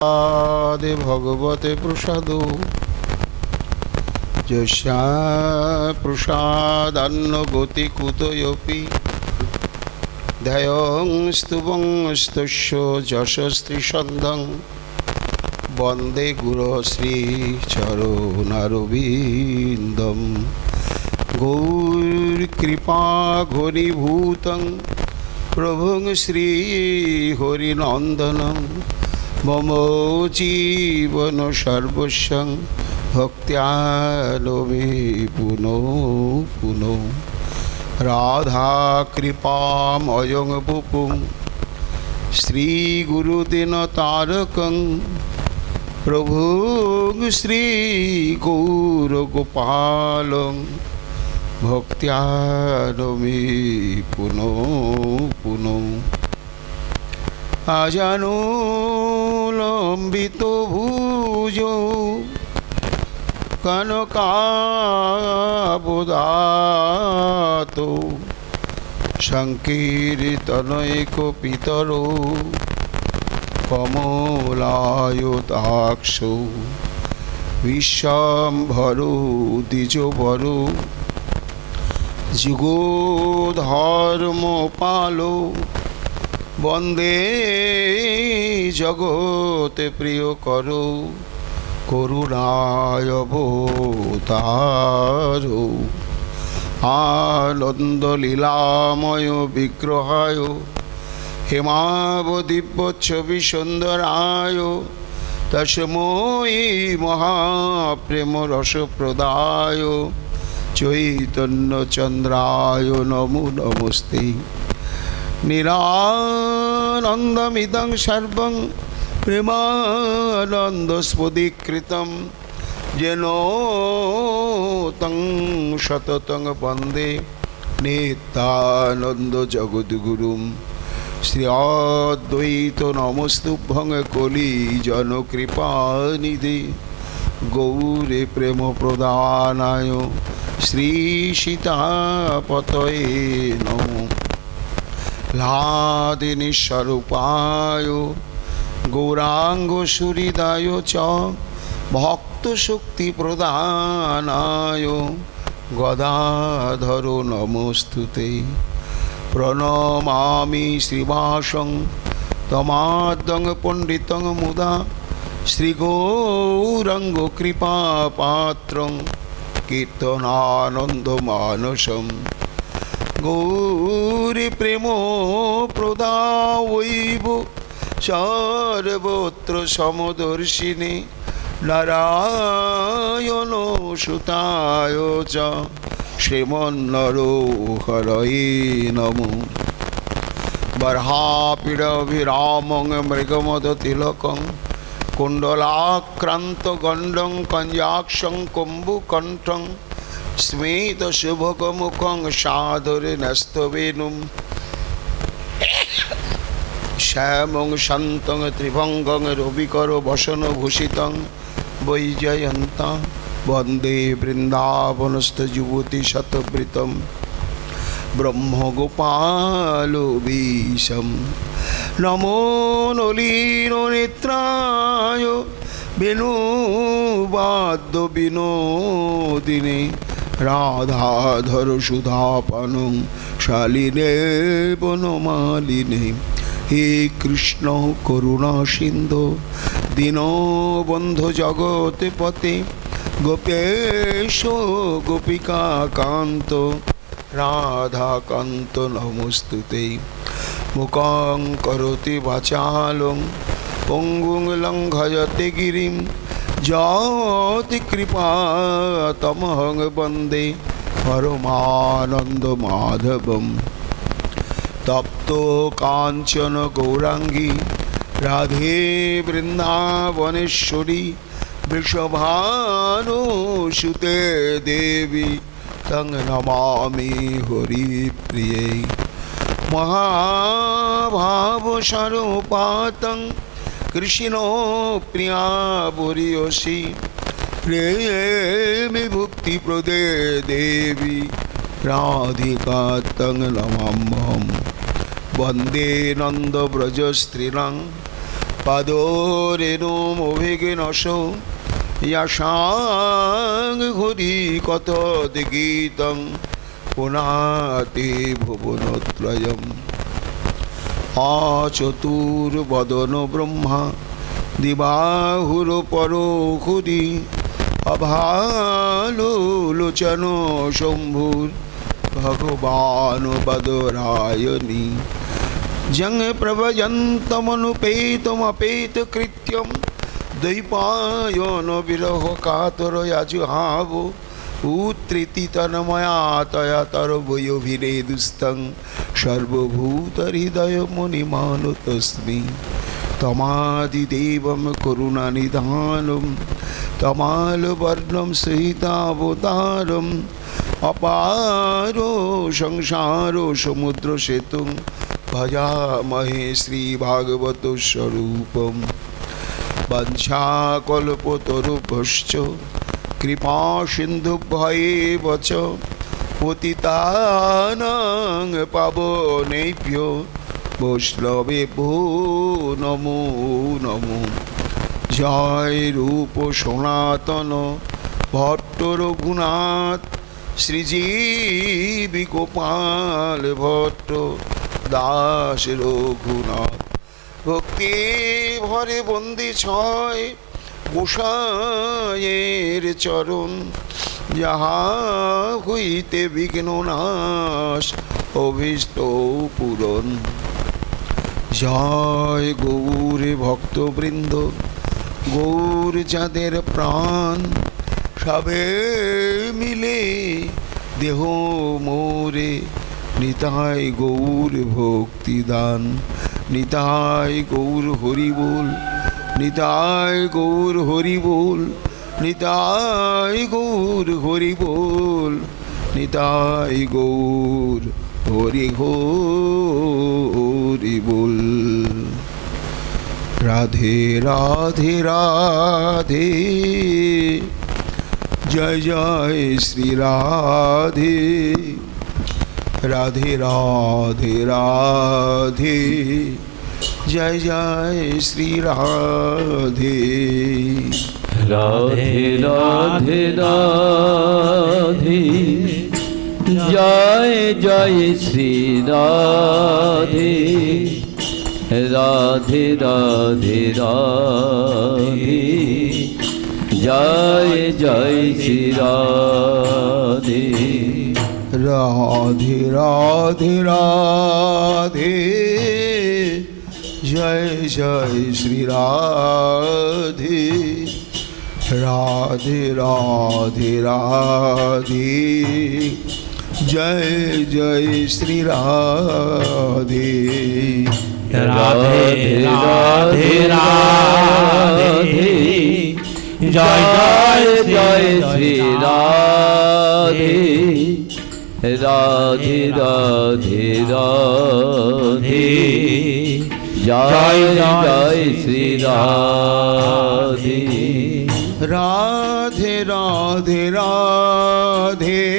আদে ভগবতে প্রসাদ যস্যা প্রসাদান্ন গতি কুতয়োপি ধ্যায়ং স্তুবং স্তস্য যশস্ত্রীসন্ধং বন্দে গুরু শ্রী চরণারবিন্দম গৌর কৃপা ঘনীভূতং প্রভুং শ্রী হরিনন্দনম মম জীবন সর্বস্বং ভক্ত্যানমে পুনঃ পুনঃ রাধা কৃপাময়ং পুপুং শ্রী গুরুদিন তারকং প্রভুং শ্রী গৌর গোপালং ভক্ত্যানমে পুনঃ পুনঃ আজানুলম্বিত ভুজ কনকাবদাত সংকীর্তনৈক পিতর কমলায়তাক্ষ বিশ্বম্ভর দ্বিজবর যুগধর্ম পালো বন্দে জগতে প্রিয় করো করুণায় অবতার আনন্দ লীলাময় বিগ্রহায় হেমাবদিব্যচ্ছবি সুন্দরায় তস্মৈ মহাপ্রেম রসপ্রদায় চৈতন্য চন্দ্রায় নমো নমস্তে নিরানন্দমিদং সর্বং প্রেমানন্দস্ফুটিকৃতং যেন তং সততং বন্দে নিত্যানন্দ জগদ্গুরুম শ্রী অদ্বৈত নমস্তুভ্যং কলি জনকৃপানিধি গৌরে প্রেম প্রদানায় শ্রী সীতাপতয়ে নমঃ লাদিনী স্বরূপায় গৌরাঙ্গ সুহৃদায় চ ভক্ত শক্তি প্রদানায় গদাধর নমস্তুতে প্রণমামি শ্রীবাসং তমাদ্যং পণ্ডিতং মুদা শ্রীগৌরাঙ্গ কৃপাপাত্রং কীর্তনানন্দ মানসম গৌরী প্রেম প্রদায়ৈব সর্বত্র সমদর্শিনী নারায়ণ সুতায় চ শ্রীমন্নরোহরয়ে নমঃ বর্হাপীড়ভিরামং মৃগমদতিলকং কুণ্ডলাক্রান্ত গণ্ডং কঞ্জাক্ষং কুম্ভকণ্ঠং স্মিত শুভকমুখং সাধরে ন্যস্তবেনুম শ্যামং শান্তং ত্রিভঙ্গং রবিকর বসনভূষিতং বৈজয়ন্তং বন্দে বৃন্দাবনস্থ যুবতী শতবৃতম ব্রহ্মগোপালবীশম নমো নলিন নেত্রায় বেণুবাদ্য বিনোদিনে রাধাধর সুধাপানং শালিনে বনমালিনে হে কৃষ্ণ করুণা সিন্ধু দীনবন্ধু জগতে পতে গোপেশ গোপিকা কান্ত রাধাকান্ত নমস্তুতে মুখং করোতি বাচালং পঙ্গুং লঙ্ঘয়তে গিরিম যতি কৃপা তমহং বন্দে পরমানন্দ মাধবম তপ্ত কাঞ্চন গৌরাঙ্গী রাধে বৃন্দাবনেশ্বরী বৃষভানুসুতে দেবী তং নমামি হরিপ্রিয়ে মহাভাবস্বরূপাতং কৃষ্ণ প্রিয়া বরিয়সী প্রেমে ভক্তি প্রদে দেবী রাধিকা তং নমাম্যহম বন্দে নন্দ ব্রজ স্ত্রীণং পাদরেণুমভিঘ্নস ইয়াসাং ঘুরি কথোদ্গীতং পুনাতি ভুবনত্রয়ম। অচতুর্বদন ব্রহ্মা দিবাহুর পরহুরি অভালোচন শম্ভুর ভগবান বদরায়ণী। জং প্রভজন্তমনুপেতমপেত কৃত্যম দ্বৈপায়ন বিরহ কাতরয়াজুহাব। উত্তৃতি তন্ময়া তয়া তরবয়োভিনেদুস্তং সর্বভূতহৃদয় মুনিমানুতস্মি। তমাদিদেবম করুণানিধানম তমালবর্ণম সহিতাবতারম। অপারো সংসারো সমুদ্র সেতুং ভজামহে শ্রীভাগবত স্বরূপম। বঞ্ছাকল্পতরুভ্যশ্চ কৃপা সিন্ধুভ্যেব চ পতিতানাং পাবনেভ্যো বৈষ্ণবেভ্যো নমো নমো। জয় রূপ সনাতন ভট্ট রঘুনাথ শ্রীজীবি গোপাল ভট্ট দাস রঘুনাথ। ভক্তি ভরে বন্দি ছয় গোসাঁয়ের চরণ। যাহা হইতে বিঘ্ন নাশ অভীষ্ট পূরণ। জয় গৌর ভক্তবৃন্দ গৌর যাদের প্রাণ। সবে মিলে দেহ মোরে নিতাই গৌর ভক্তিদান। নিতাই গৌর হরি বল নিতাই গৌর হরি বল নিতাই গৌর হরি বল নিতাই গৌর হরি হরি বল। রাধে রাধে রাধে জয় জয় শ্রী রাধে। রাধে রাধে রাধে জয় জয় শ্রী রাধে। রাধে রাধে রাধে জয় জয় শ্রী রাধে। রাধে রাধে রাধে জয় জয় শ্রী রাধে। রাধে রাধে রাধে জয় জয় শ্রী রাধে। রাধে রাধে রাধে জয় জয় শ্রী রাধে। রাধে রাধে রাধে জয় জয় শ্রী রাধে। রাধে রাধে রাধে জয় জয় শ্রী রাধে। রাধে রাধে রাধে জয় জয় শ্রী রাধে। রাধে রাধে রাধে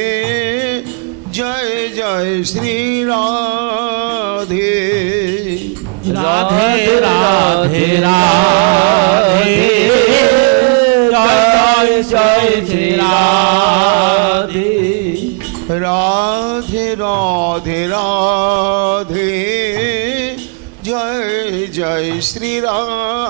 জয় জয় শ্রী রাধে। রাধে রাধে রাধে জয় জয় শ্রী রাধে। রাধে রাধে রাধে জয় জয় শ্রী রাধে।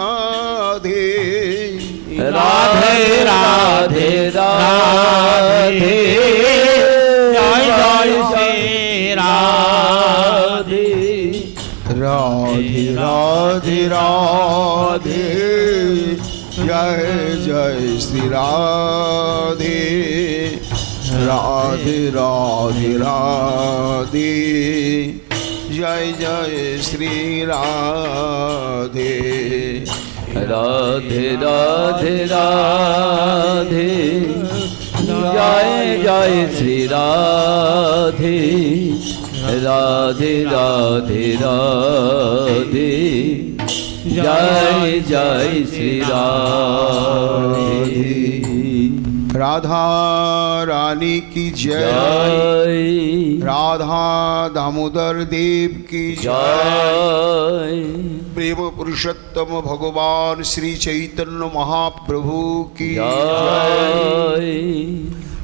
রাধে রাধে রাধে জয় জয় শ্রী রাধে। রাধে রাধে রাধে জয় জয় শ্রী রাধে। রাধে রাধে রাধে জয় জয় শ্রী রাধে। রাধে রাধে রাধে জয় জয় শ্রী রাধে। राधा रानी की जय, জয় राधा दामोदर देव की जय। জয় प्रेम पुरुषोत्तम भगवान श्री चैतन्य महाप्रभु की जय। জয়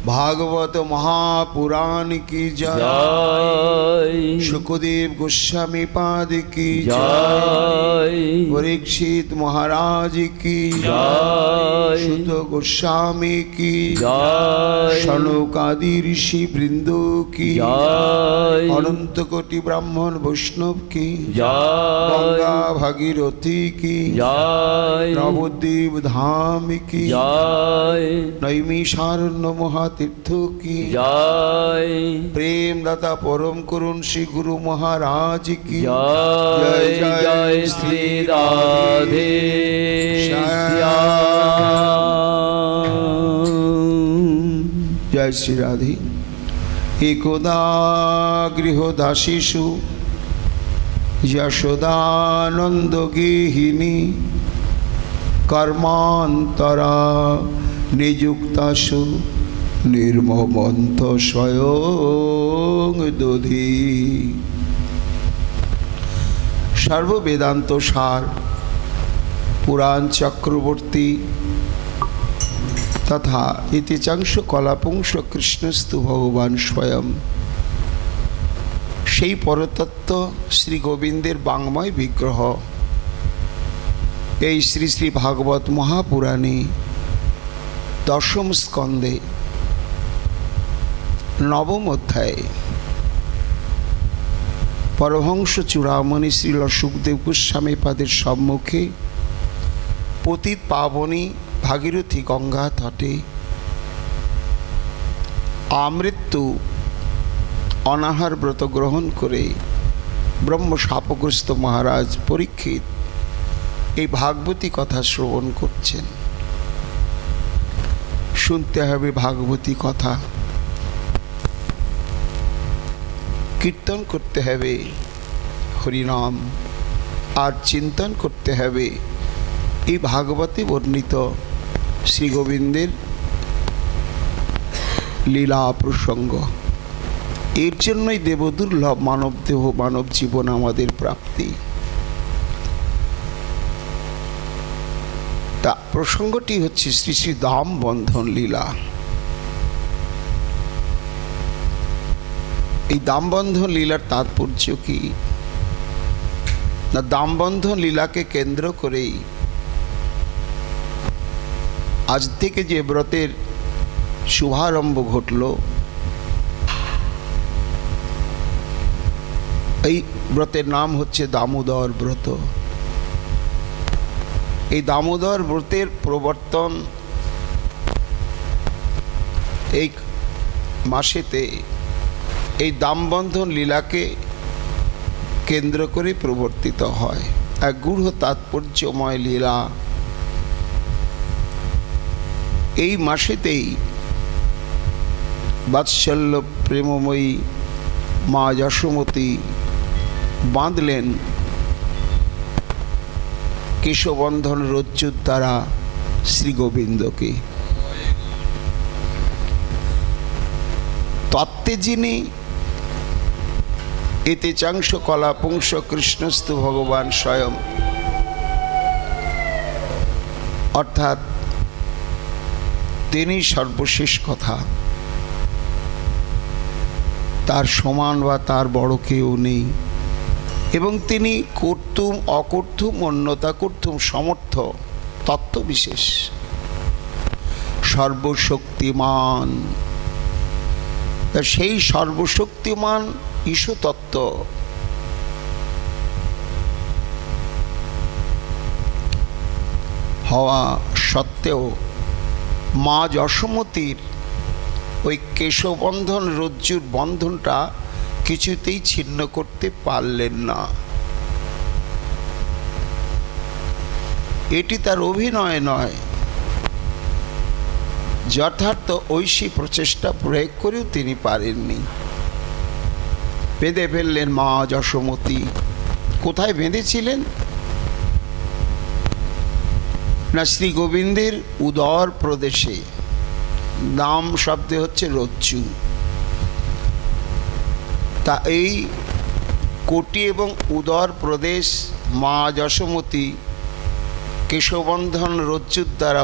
भागवत महापुराण की जय। জয় सुखदेव गोस्वामी पाद की जय। জয় परीक्षित महाराज की जय। জয় सुत गोस्वामी की জয় शनौकादि ऋषि वृंदो की জয় अनंत कोटि ब्राह्मण वैष्णव की জয় गंगा भागीरथी की জয় नवद्वीप धाम की জয় नैमिषारण्य महातीर्थ की জয় प्रेम दाता परम करुण श्री गुरु महाराज की জয় জয় শ্রী রাধে শ্যাম जय श्री राधे। एकदा गृहदासीषु यशोदानंद गेहिनी कर्मांतरा नियुक्तासु निर्ममंत स्वयं दधि। सर्ववेदांत सार पुराण चक्रवर्ती तथा इतिचांश कलापुंस कृष्णस्तु भगवान स्वयं সেই পরতত্ত্ব শ্রী গোবিন্দের বাংময় বিগ্রহ এই শ্রী শ্রী ভাগবত মহাপুরাণে দশম স্কন্ধে নবম অধ্যায়ে পরমহংস চূড়ামণি শ্রীল সুখদেব গোস্বামী পাদের সম্মুখে পতিত পাবনী ভাগীরথী গঙ্গা তটে আমৃত্যু অনাহার ব্রত গ্রহণ করে ব্রহ্ম শাপগ্রস্ত মহারাজ পরীক্ষিত এই ভাগবতী কথা শ্রবণ করছেন। শুনতে হবে ভাগবতী কথা, কীর্তন করতে হবে হরিনাম, আর চিন্তন করতে হবে এই ভাগবতে বর্ণিত শ্রী গোবিন্দের লীলা প্রসঙ্গ। এর জন্যই দেবদুর্লভ মানব দেহ মানব জীবন আমাদের প্রাপ্তি। তা প্রসঙ্গটি হচ্ছে শ্রী শ্রী দাম বন্ধন লীলা। এই দামবন্ধন লীলার তাৎপর্য কি না, দামবন্ধন লীলাকে কেন্দ্র করেই আজ থেকে যে ব্রতের শুভারম্ভ ঘটল, এই ব্রতের নাম হচ্ছে দামোদর ব্রত। এই দামোদর ব্রতের প্রবর্তন এই মাসেতে এই দামবন্ধন লীলাকে কেন্দ্র করে প্রবর্তিত হয়। এক গূঢ় তাৎপর্যময় লীলা। এই মাসেতেই বাৎসল্য প্রেমময়ী মা যশোমতী বাঁধলেন কেশবন্ধন রজ্জুর দ্বারা শ্রী গোবিন্দকে। তত্ত্বে যিনি এতে চাংশ কলাপুংস কৃষ্ণস্তু ভগবান স্বয়ং, অর্থাৎ তিনি সর্বশেষ কথা, তার সমান বা তার বড় কেউ নেই, এবং তিনি কর্তুম অকর্তুম অন্যতা কর্তুম সমর্থ তত্ত্ববিশেষ, সর্বশক্তিমান। সেই সর্বশক্তিমান ঈশ্বরতত্ত্ব হওয়া সত্ত্বেও মা যশোমতীর ওই কেশবন্ধন রজ্জুর বন্ধনটা কিছুতেই ছিন্ন করতে পারলেন না। এটি তার অভিনয় নয়, যথার্থ ঐশী প্রচেষ্টা প্রয়োগ করেও তিনি পারেননি। বেঁধে ফেললেন মা যশোমতী। কোথায় বেঁধেছিলেন না, শ্রী গোবিন্দের উদর প্রদেশে দাম শব্দে হচ্ছে রজ্জু। তা এই কোটি এবং উদর প্রদেশ মা যশোমতী কেশবন্ধন রজ্জুর দ্বারা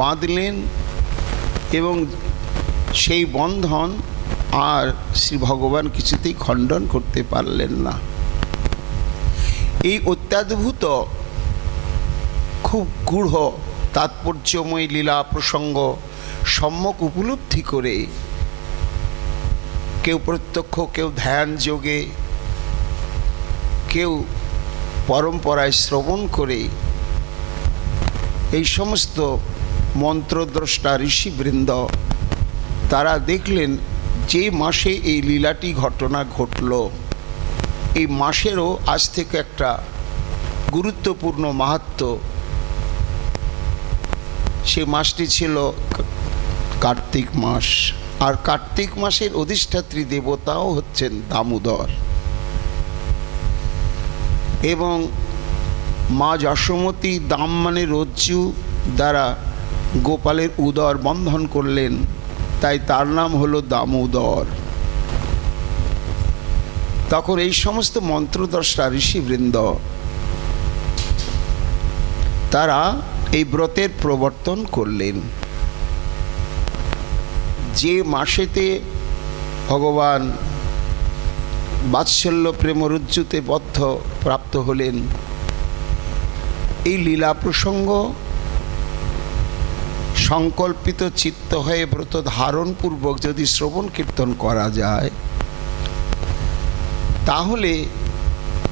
বাঁধলেন এবং সেই বন্ধন আর শ্রী ভগবান কিছুতেই খণ্ডন করতে পারলেন না। এই অত্যাদ্ভুত খুব গূঢ় তাৎপর্যময় লীলা প্রসঙ্গ সম্যক উপলব্ধি করে কেউ প্রত্যক্ষ, কেউ ধ্যান যোগে, কেউ পরম্পরায় শ্রবণ করে এই সমস্ত মন্ত্রদ্রষ্টা ঋষিবৃন্দ তারা দেখলেন যে মাসে এই লীলাটি ঘটনা ঘটল, এই মাসেরও আজ থেকে একটা গুরুত্বপূর্ণ মাহাত্ম্য। সে মাসটি ছিল কার্তিক মাস, আর কার্তিক মাসের অধিষ্ঠাত্রী দেবতাও হচ্ছেন দামোদর। এবং মা যশোমতী দাম মানে রজ্জু দ্বারা গোপালের উদর বন্ধন করলেন, তাই তার নাম হলো দামোদর। তখন এই সমস্ত মন্ত্রদ্রষ্টা ঋষিবৃন্দ তারা এই ব্রতের প্রবর্তন করলেন। যে মাসেতে ভগবান বাৎসল্য প্রেমরজ্জুতে বদ্ধ প্রাপ্ত হলেন, এই লীলা প্রসঙ্গ সংকল্পিত চিত্ত হয়ে ব্রত ধারণপূর্বক যদি শ্রবণ কীর্তন করা যায়, তাহলে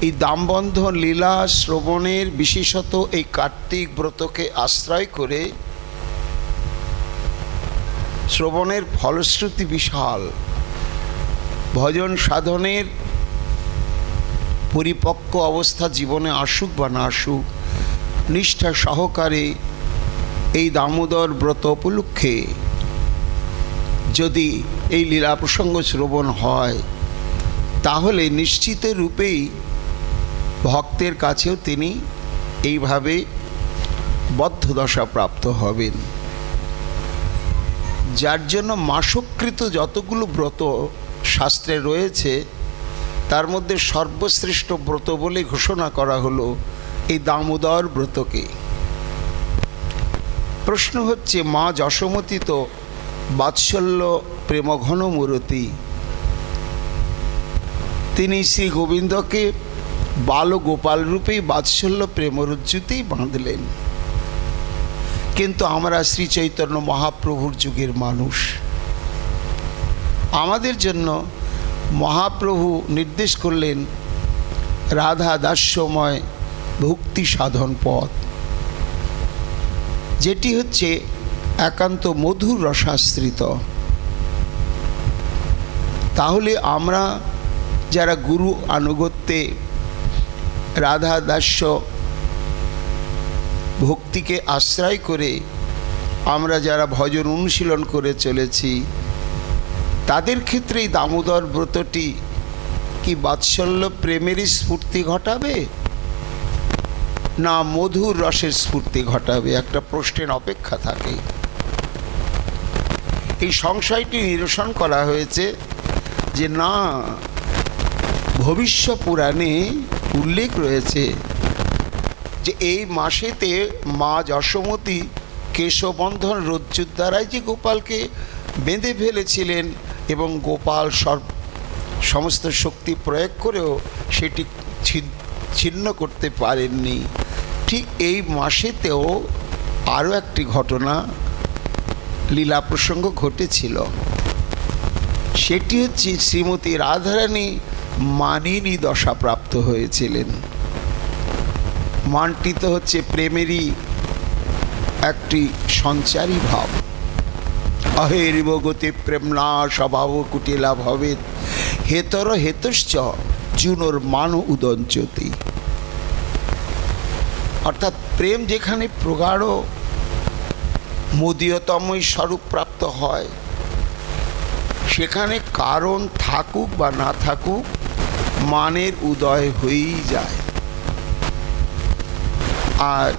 এই দামবন্ধন লীলা শ্রবণের, বিশেষত এই কার্তিক ব্রতকে আশ্রয় করে শ্রবণের ফলশ্রুতি বিশাল। ভজন সাধনের পরিপক্ক অবস্থা জীবনে আসুক বা না আসুক, নিষ্ঠা সহকারে এই দামোদর ব্রত উপলক্ষে যদি এই লীলা প্রসঙ্গ শ্রবণ হয়, তাহলে নিশ্চিত রূপেই ভক্তের কাছেও তিনি এইভাবে বদ্ধদশা প্রাপ্ত হবেন। যার জন্য মাসকৃত যতগুলো ব্রত শাস্ত্রে রয়েছে, তার মধ্যে সর্বশ্রেষ্ঠ ব্রত বলে ঘোষণা করা হলো এই দামোদর ব্রতকে। প্রশ্ন হচ্ছে, মা যশোমতী তো বাৎসল্য প্রেমঘন মূরতি, তিনি শ্রী গোবিন্দকে বাল গোপাল রূপেই বাৎসল্য প্রেমরজ্জুতেই বাঁধলেন। কিন্তু আমরা শ্রী চৈতন্য মহাপ্রভুর যুগের মানুষ, আমাদের জন্য মহাপ্রভু নির্দেশ করলেন রাধা দাস্যময় ভক্তি সাধন পথ, যেটি হচ্ছে একান্ত মধুর রসাশ্রিত। তাহলে আমরা যারা গুরু আনুগত্যে রাধা দাস্য ভক্তিকে আশ্রয় করে আমরা যারা ভজন অনুশীলন করে চলেছি, তাদের ক্ষেত্রে এই দামোদর ব্রতটি কি বাৎসল্য প্রেমেরই স্ফূর্তি ঘটাবে, না মধুর রসের স্ফূর্তি ঘটাবে? একটা প্রশ্নের অপেক্ষা থাকে। এই সংশয়টি নিরসন করা হয়েছে যে না, ভবিষ্য পুরাণে উল্লেখ রয়েছে যে এই মাসেতে মা যশোমতী কেশবন্ধন রজ্জুর দ্বারাই যে গোপালকে বেঁধে ফেলেছিলেন এবং গোপাল সমস্ত শক্তি প্রয়োগ করেও সেটি ছিন্ন করতে পারেননি। ঠিক এই মাসেতেও আরও একটি ঘটনা লীলা প্রসঙ্গ ঘটেছিল। সেটি হচ্ছে শ্রীমতী রাধারানী মানিনী দশা প্রাপ্ত হয়েছিলেন। মানটিতে হচ্ছে প্রেমেরই একটি সঞ্চারী ভাব। অহেরিব গতি প্রেমনা স্বভাব কুটিলা ভবে হেতর হেতশ্চ জুনোর মান উদঞ্চতি। অর্থাৎ প্রেম যেখানে প্রগাঢ় মদীয়তময় স্বরূপ প্রাপ্ত হয়, সেখানে কারণ থাকুক বা না থাকুক, মানের উদয় হয়েই যায়। আর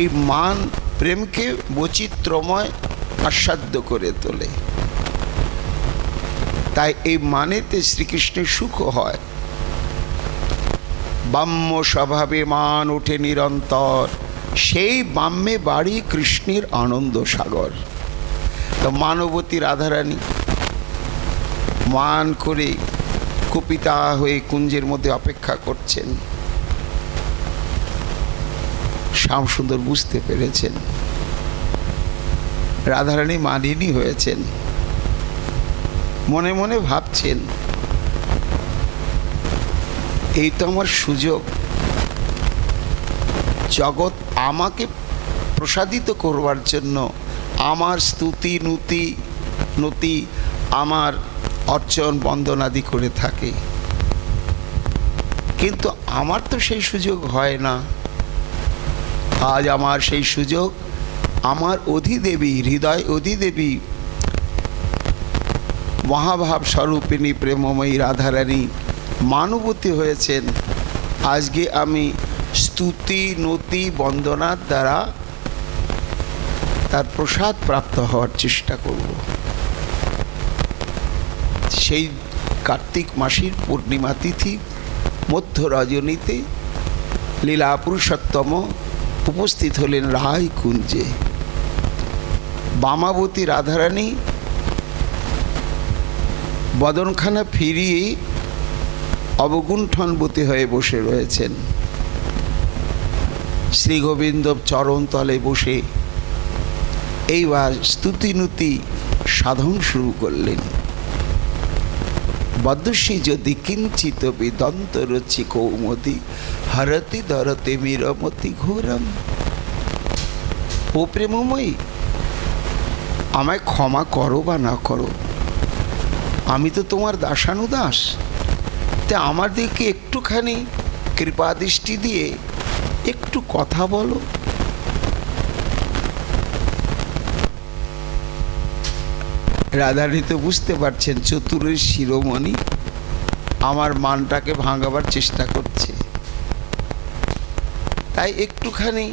এই মান প্রেমকে বৈচিত্র্যময় আস্বাদ্য করে তোলে। তাই এই মানেতে শ্রীকৃষ্ণের সুখ হয়। বাম্য স্বভাবে মান ওঠে নিরন্তর, সেই বাম্যে বাড়ি কৃষ্ণের আনন্দ সাগর। তো মানবতী রাধারানী মান করে কুপিতা হয়ে কুঞ্জের মধ্যে অপেক্ষা করছেন। শ্যামসুন্দর বুঝতে পেরেছেন রাধারানী মানিনী হয়েছেন। মনে মনে ভাবছেন, এই তো আমার সুযোগ, জগৎ আমাকে প্রসাদিত করবার জন্য আমার স্তুতি নতি আমার অর্চন বন্দনাদি করে থাকে, কিন্তু আমার তো সেই সুযোগ হয় না। আজ আমার সেই সুযোগ, আমার অধিদেবী, হৃদয় অধিদেবী, মহাভাব স্বরূপিণী প্রেমময়ী রাধারানী মানবতী হয়েছেন। আজকে আমি স্তুতি নতি বন্দনার দ্বারা তার প্রসাদ প্রাপ্ত হওয়ার চেষ্টা করব। সেই কার্তিক মাসের পূর্ণিমা তিথি মধ্য রজনীতে লীলা পুরুষোত্তম উপস্থিত হলেন রায় কুঞ্জে। বামাবতী রাধারানী বদনখানা ফিরিয়ে অবগুণ্ঠনবতী হয়ে বসে রয়েছেন। শ্রী গোবিন্দ চরণতলে বসে এইবার স্তুতিনুতি সাধন শুরু করলেন। বদস্যি যদি কিঞ্চিত বিদন্ত রচি কৌমতি হরতি ধরতে মীরমতি ঘোরম। ও প্রেমময়ী, আমায় ক্ষমা করো বা না করো, আমি তো তোমার দাসানুদাস। তা আমার দিকে একটুখানি কৃপা দৃষ্টি দিয়ে একটু কথা বলো। রাধারানী তো বুঝতে পারছেন চতুরের শিরোমণি আমার মানটাকে ভাঙাবার চেষ্টা করছে, তাই একটুখানি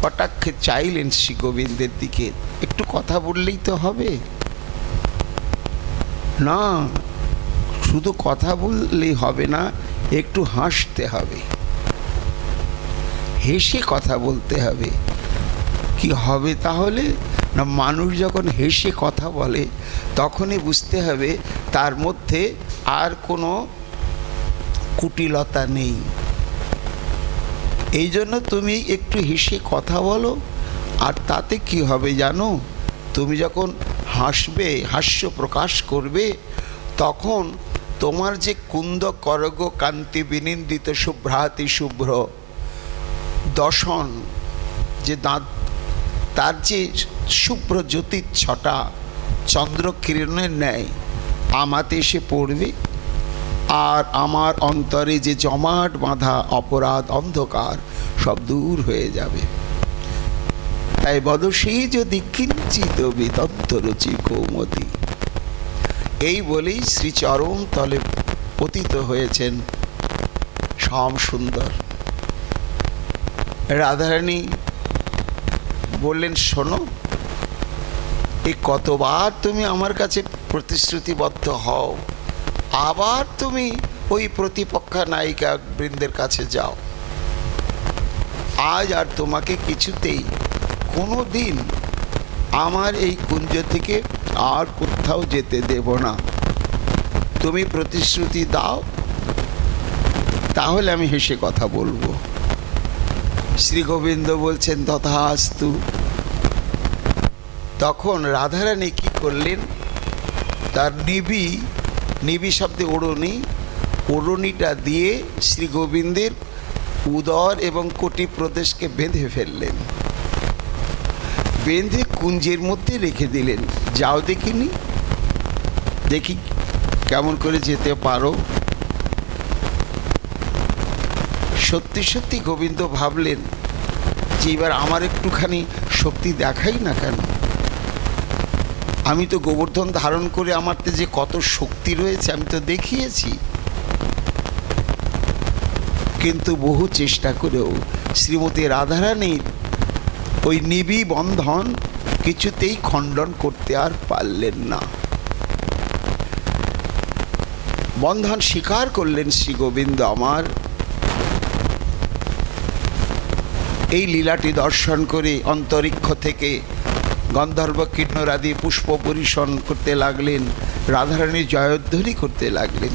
কটাক্ষে চাইলেন শ্রী গোবিন্দের দিকে, একটু কথা বললেই তো হবে না, শুধু কথা বললেই হবে না, একটু হাসতে হবে, হেসে কথা বলতে হবে। কি হবে তাহলে? না, মানুষ যখন হেসে কথা বলে তখনই বুঝতে হবে তার মধ্যে আর কোনো কুটিলতা নেই। এই জন্য তুমি একটু হেসে কথা বলো, আর তাতে কি হবে জানো? তুমি যখন হাসবে, হাস্য প্রকাশ করবে, তখন তোমার যে কুন্দ করগ কান্তি বিনিন্দিত শুভ্রাতি শুভ্র দশন, যে দাঁত, তার যে শুভ্র জ্যোতির ছটা চন্দ্রকিরণের ন্যায় আমাতে এসে পড়বে, আর আমার অন্তরে যে জমাট বাঁধা অপরাধ অন্ধকার সব দূর হয়ে যাবে। তাই বদসী যদি কিঞ্চিত বিদন্ত রুচি কৌমতি, এই বলেই শ্রীচরণ তলে পতিত হয়েছেন শ্যামসুন্দর। রাধারানী বললেন, শোনো, এই কতবার তুমি আমার কাছে প্রতিশ্রুতিবদ্ধ হও, আবার তুমি ওই প্রতিপক্ষা নায়িকা বৃন্দের কাছে যাও। আজ আর তোমাকে কিছুতেই কোনো দিন আমার এই কুঞ্জ থেকে আর কোথাও যেতে দেব না। তুমি প্রতিশ্রুতি দাও, তাহলে আমি হেসে কথা বলবো। শ্রী গোবিন্দ বলছেন তথাস্তু। তখন রাধারানী কি করলেন, তার নিবি শব্দে ওড়নিটা দিয়ে শ্রী গোবিন্দের উদর এবং কোটি প্রদেশকে বেঁধে ফেললেন, বেঁধে কুঞ্জের মধ্যে রেখে দিলেন। যাও দেখিনি, দেখি কেমন করে যেতে পারো। সত্যি সত্যি গোবিন্দ ভাবলেন যে এবার আমার একটুখানি শক্তি দেখাই না কেন। আমি তো গোবর্ধন ধারণ করে আমারতে যে কত শক্তি রয়েছে আমি তো দেখিয়েছি, কিন্তু বহু চেষ্টা করেও শ্রীমতী রাধারানীর ওই নিবি বন্ধন কিছুতেই খণ্ডন করতে আর পারলেন না। বন্ধন স্বীকার করলেন শ্রী গোবিন্দ আমার। এই লীলাটি দর্শন করে অন্তরিক্ষ থেকে গন্ধর্ব কিন্নরাদি পুষ্প পরিশন করতে লাগলেন, রাধারানী জয়ধ্বনি করতে লাগলেন।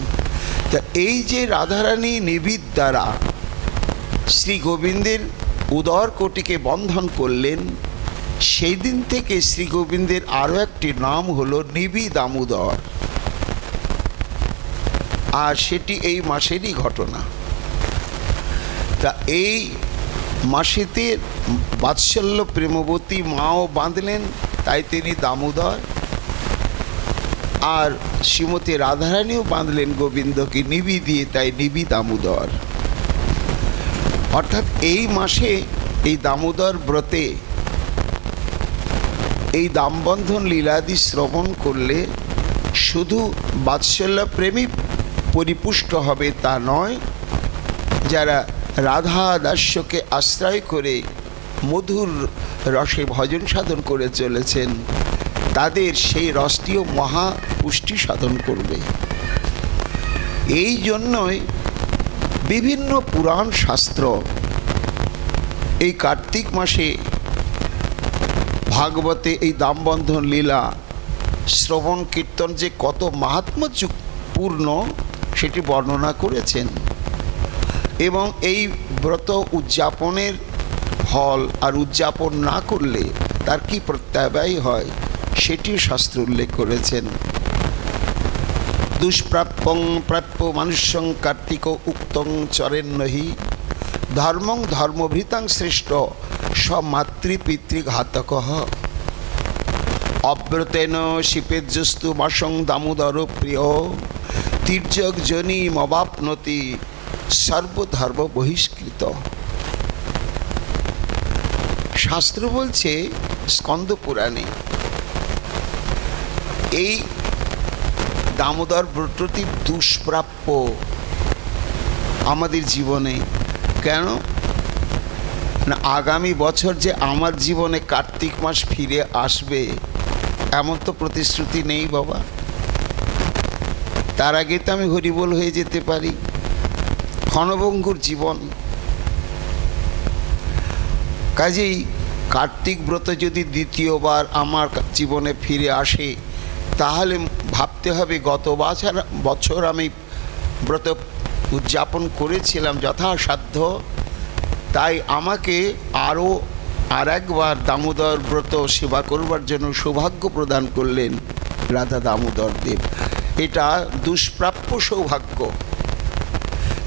তা এই যে রাধারানী নিবিদ দ্বারা শ্রী গোবিন্দের উদর কোটিকে বন্ধন করলেন, সেই দিন থেকে শ্রী গোবিন্দের আরও একটি নাম হলো নিবি দামোদর। আর সেটি এই মাসেরই ঘটনা। তা এই মাসেতে বাৎসল্য প্রেমবতী মাও বাঁধলেন, তাই তিনি দামোদর। আর শ্রীমতী রাধারানীও বাঁধলেন গোবিন্দকে নিবি দিয়ে, তাই নিবি দামোদর। অর্থাৎ এই মাসে এই দামোদর ব্রতে এই দামবন্ধন লীলাদি শ্রবণ করলে শুধু বাৎসল্য প্রেমী পরিপুষ্ট হবে তা নয়, যারা রাধা দাস্যকে আশ্রয় করে মধুর রসে ভজন সাধন করে চলেছেন, তাদের সেই রসটিও মহা পুষ্টি সাধন করবে। এই জন্যই বিভিন্ন পুরাণ শাস্ত্র এই কার্তিক মাসে ভাগবতে এই দামবন্ধন লীলা শ্রবণ কীর্তন যে কত মাহাত্ম্যপূর্ণ সেটি বর্ণনা করেছেন। এবং এই ব্রত উদযাপনের ফল আর উদযাপন না করলে তার কি প্রত্যাবায় হয় সেটি শাস্ত্র উল্লেখ করেছেন। দুষ্প্রাপ্যং প্রাপ্য মানুষং কার্তিক উক্তং চরেন্নহি ধর্মং ধর্মভৃতাং শ্রেষ্ঠ স্বমাতৃপিতৃঘাতক অব্রতেন শিপেজ্জস্তু মাসং দামোদর প্রিয় তির্যক জনি মবাপনতি সর্বধর্ম বহিষ্কৃত। শাস্ত্র বলছে স্কন্দ পুরাণে এই দামোদর ব্রতটি দুষ্প্রাপ্য আমাদের জীবনে। কেন না, আগামী বছর যে আমার জীবনে কার্তিক মাস ফিরে আসবে এমন তো প্রতিশ্রুতি নেই বাবা। তার আগে তো আমি হরিবোল হয়ে যেতে পারি। ক্ষণভঙ্গুর জীবন। কাজেই কার্তিক ব্রত যদি দ্বিতীয়বার আমার জীবনে ফিরে আসে, তাহলে ভাবতে হবে গত বছর আমি ব্রত উদযাপন করেছিলাম যথাসাধ্য, তাই আমাকে আরও আর একবার দামোদর ব্রত সেবা করবার জন্য সৌভাগ্য প্রদান করলেন রাধা দামোদর দেব। এটা দুষ্প্রাপ্য সৌভাগ্য।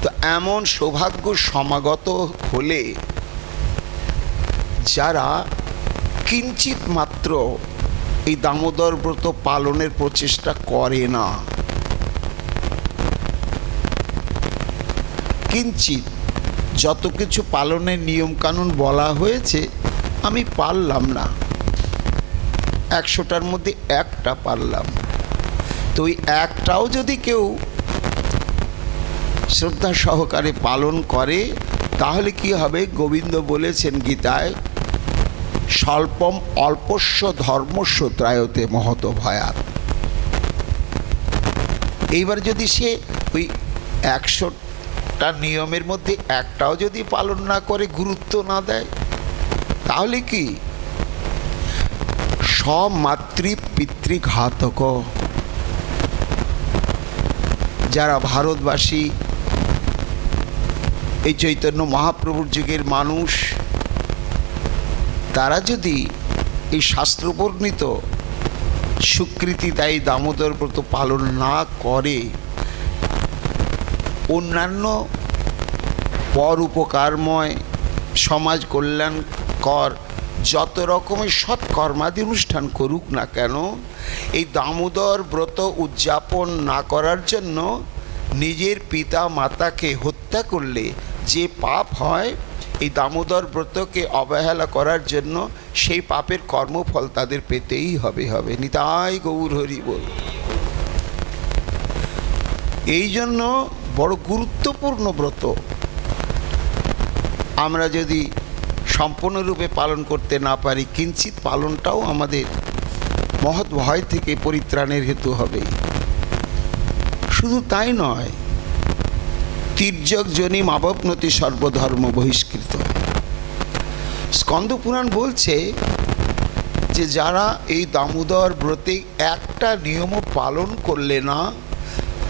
তো এমন সৌভাগ্য সমাগত হলে যারা কিঞ্চিত মাত্র এই দামোদর ব্রত পালনের প্রচেষ্টা করে না, কিঞ্চিত যত কিছু পালনের নিয়মকানুন বলা হয়েছে আমি পারলাম না, 100টার মধ্যে একটা পারলাম, তো ওই একটাও যদি কেউ শ্রদ্ধা সহকারে পালন করে তাহলে কি হবে? গোবিন্দ বলেছেন গীতায়, স্বল্পম অল্পস্য ধর্মস্য ত্রায়তে মহত ভয়াত। এইবার যদি সে ওই 100টা নিয়মের মধ্যে একটাও যদি পালন না করে, গুরুত্ব না দেয়, তাহলে কি স্বমাতৃ পিতৃঘাতক। যারা ভারতবাসী, এই চৈতন্য মহাপ্রভুর যুগের মানুষ, তারা যদি এই শাস্ত্রবর্ণিত স্বীকৃতিদায়ী দামোদর ব্রত পালন না করে, অন্যান্য পর উপকারময় সমাজ কল্যাণকর যত রকমের সৎকর্মাদি অনুষ্ঠান করুক না কেন, এই দামোদর ব্রত উদযাপন না করার জন্য নিজের পিতা মাতাকে হত্যা করলে যে পাপ হয়, এই দামোদর ব্রতকে অবহেলা করার জন্য সেই পাপের কর্মফল তাদের পেতেই হবে। নিতাই গৌর হরি বল। এই জন্য বড় গুরুত্বপূর্ণ ব্রত। আমরা যদি সম্পূর্ণরূপে পালন করতে না পারি, কিঞ্চিত পালনটাও আমাদের মহৎ ভয় থেকে পরিত্রাণের হেতু হবে। শুধু তাই নয়, তির্যক জনিম আবপ্নতি সর্বধর্ম বহিষ্কৃত। স্কন্দ পুরাণ বলছে যে যারা এই দামোদর ব্রতে একটা নিয়মও পালন করলে না,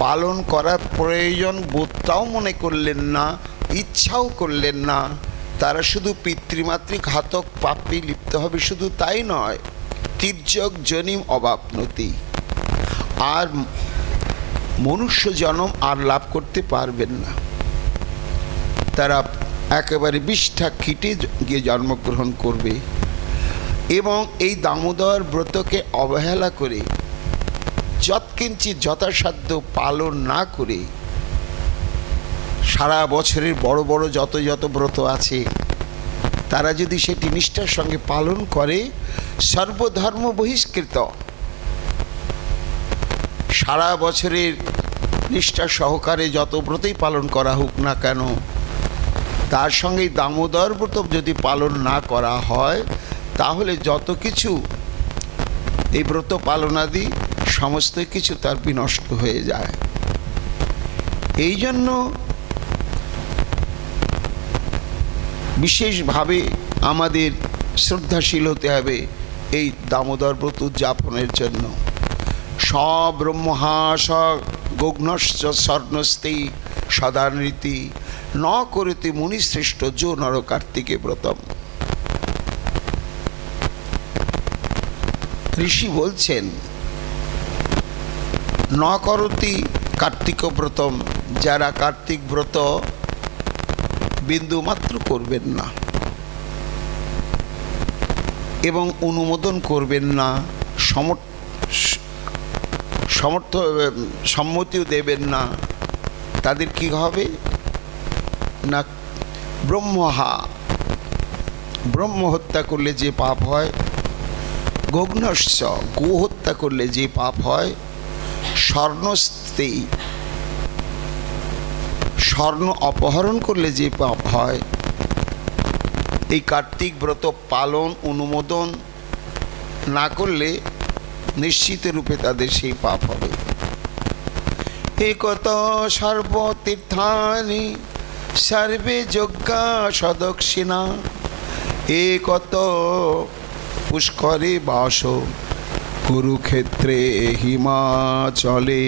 পালন করার প্রয়োজন বোধটাও মনে করলেন না, ইচ্ছাও করলেন না, তারা শুধু পিতৃমাতৃ ঘাতক পাপে লিপ্ত হবে। শুধু তাই নয়, তির্যক জনিম অবাপ্নতি, আর মনুষ্য জন্ম আর লাভ করতে পারবেন না। তারা একেবারে বিষ্ঠা কীটে গিয়ে জন্মগ্রহণ করবে। এবং এই দামোদর ব্রতকে অবহেলা করে যৎকিঞ্চিৎ যথাসাধ্য পালন না করে সারা বছরের বড় বড় যত যত ব্রত আছে তারা যদি সেটি নিষ্ঠার সঙ্গে পালন করে, সর্বধর্ম বহিষ্কৃত। সারা বছরের নিষ্ঠা সহকারে যত ব্রতই পালন করা হোক না কেন, তার সঙ্গে দামোদর ব্রত যদি পালন না করা হয়, তাহলে যত কিছু এই ব্রত পালনাদি সমস্ত কিছু তার বিনষ্ট হয়ে যায়। এই জন্য বিশেষভাবে আমাদের শ্রদ্ধাশীল হতে হবে এই দামোদর ব্রত উদযাপনের জন্য। সব্রহ্মহাস গগ্নশ্চ স্বর্ণস্তি সদানৃতি ন করিতে মুনিশ্রেষ্ঠ যো নর কার্তিকে ব্রতম। ঋষি বলছেন ন করতি কার্তিক ব্রতম, যারা কার্তিক ব্রত বিন্দু মাত্র করবেন না এবং অনুমোদন করবেন না, সম্মতিও দেবেন না, তাদের কি হবে না, ব্রহ্ম হত্যা করলে যে পাপ হয়, গগ্নশ্চ গো হত্যা করলে যে পাপ হয়, স্বর্ণস্তি স্বর্ণ অপহরণ করলে যে পাপ হয়, এই কার্তিক ব্রত পালন অনুমোদন না করলে নিশ্চিত রূপে তাদের সেই পাপ হবে। একত সর্বতীর্থানি সর্বে যজ্ঞা সদক্ষিণা, একত পুষ্করে বাস কুরুক্ষেত্রে হিমাচলে,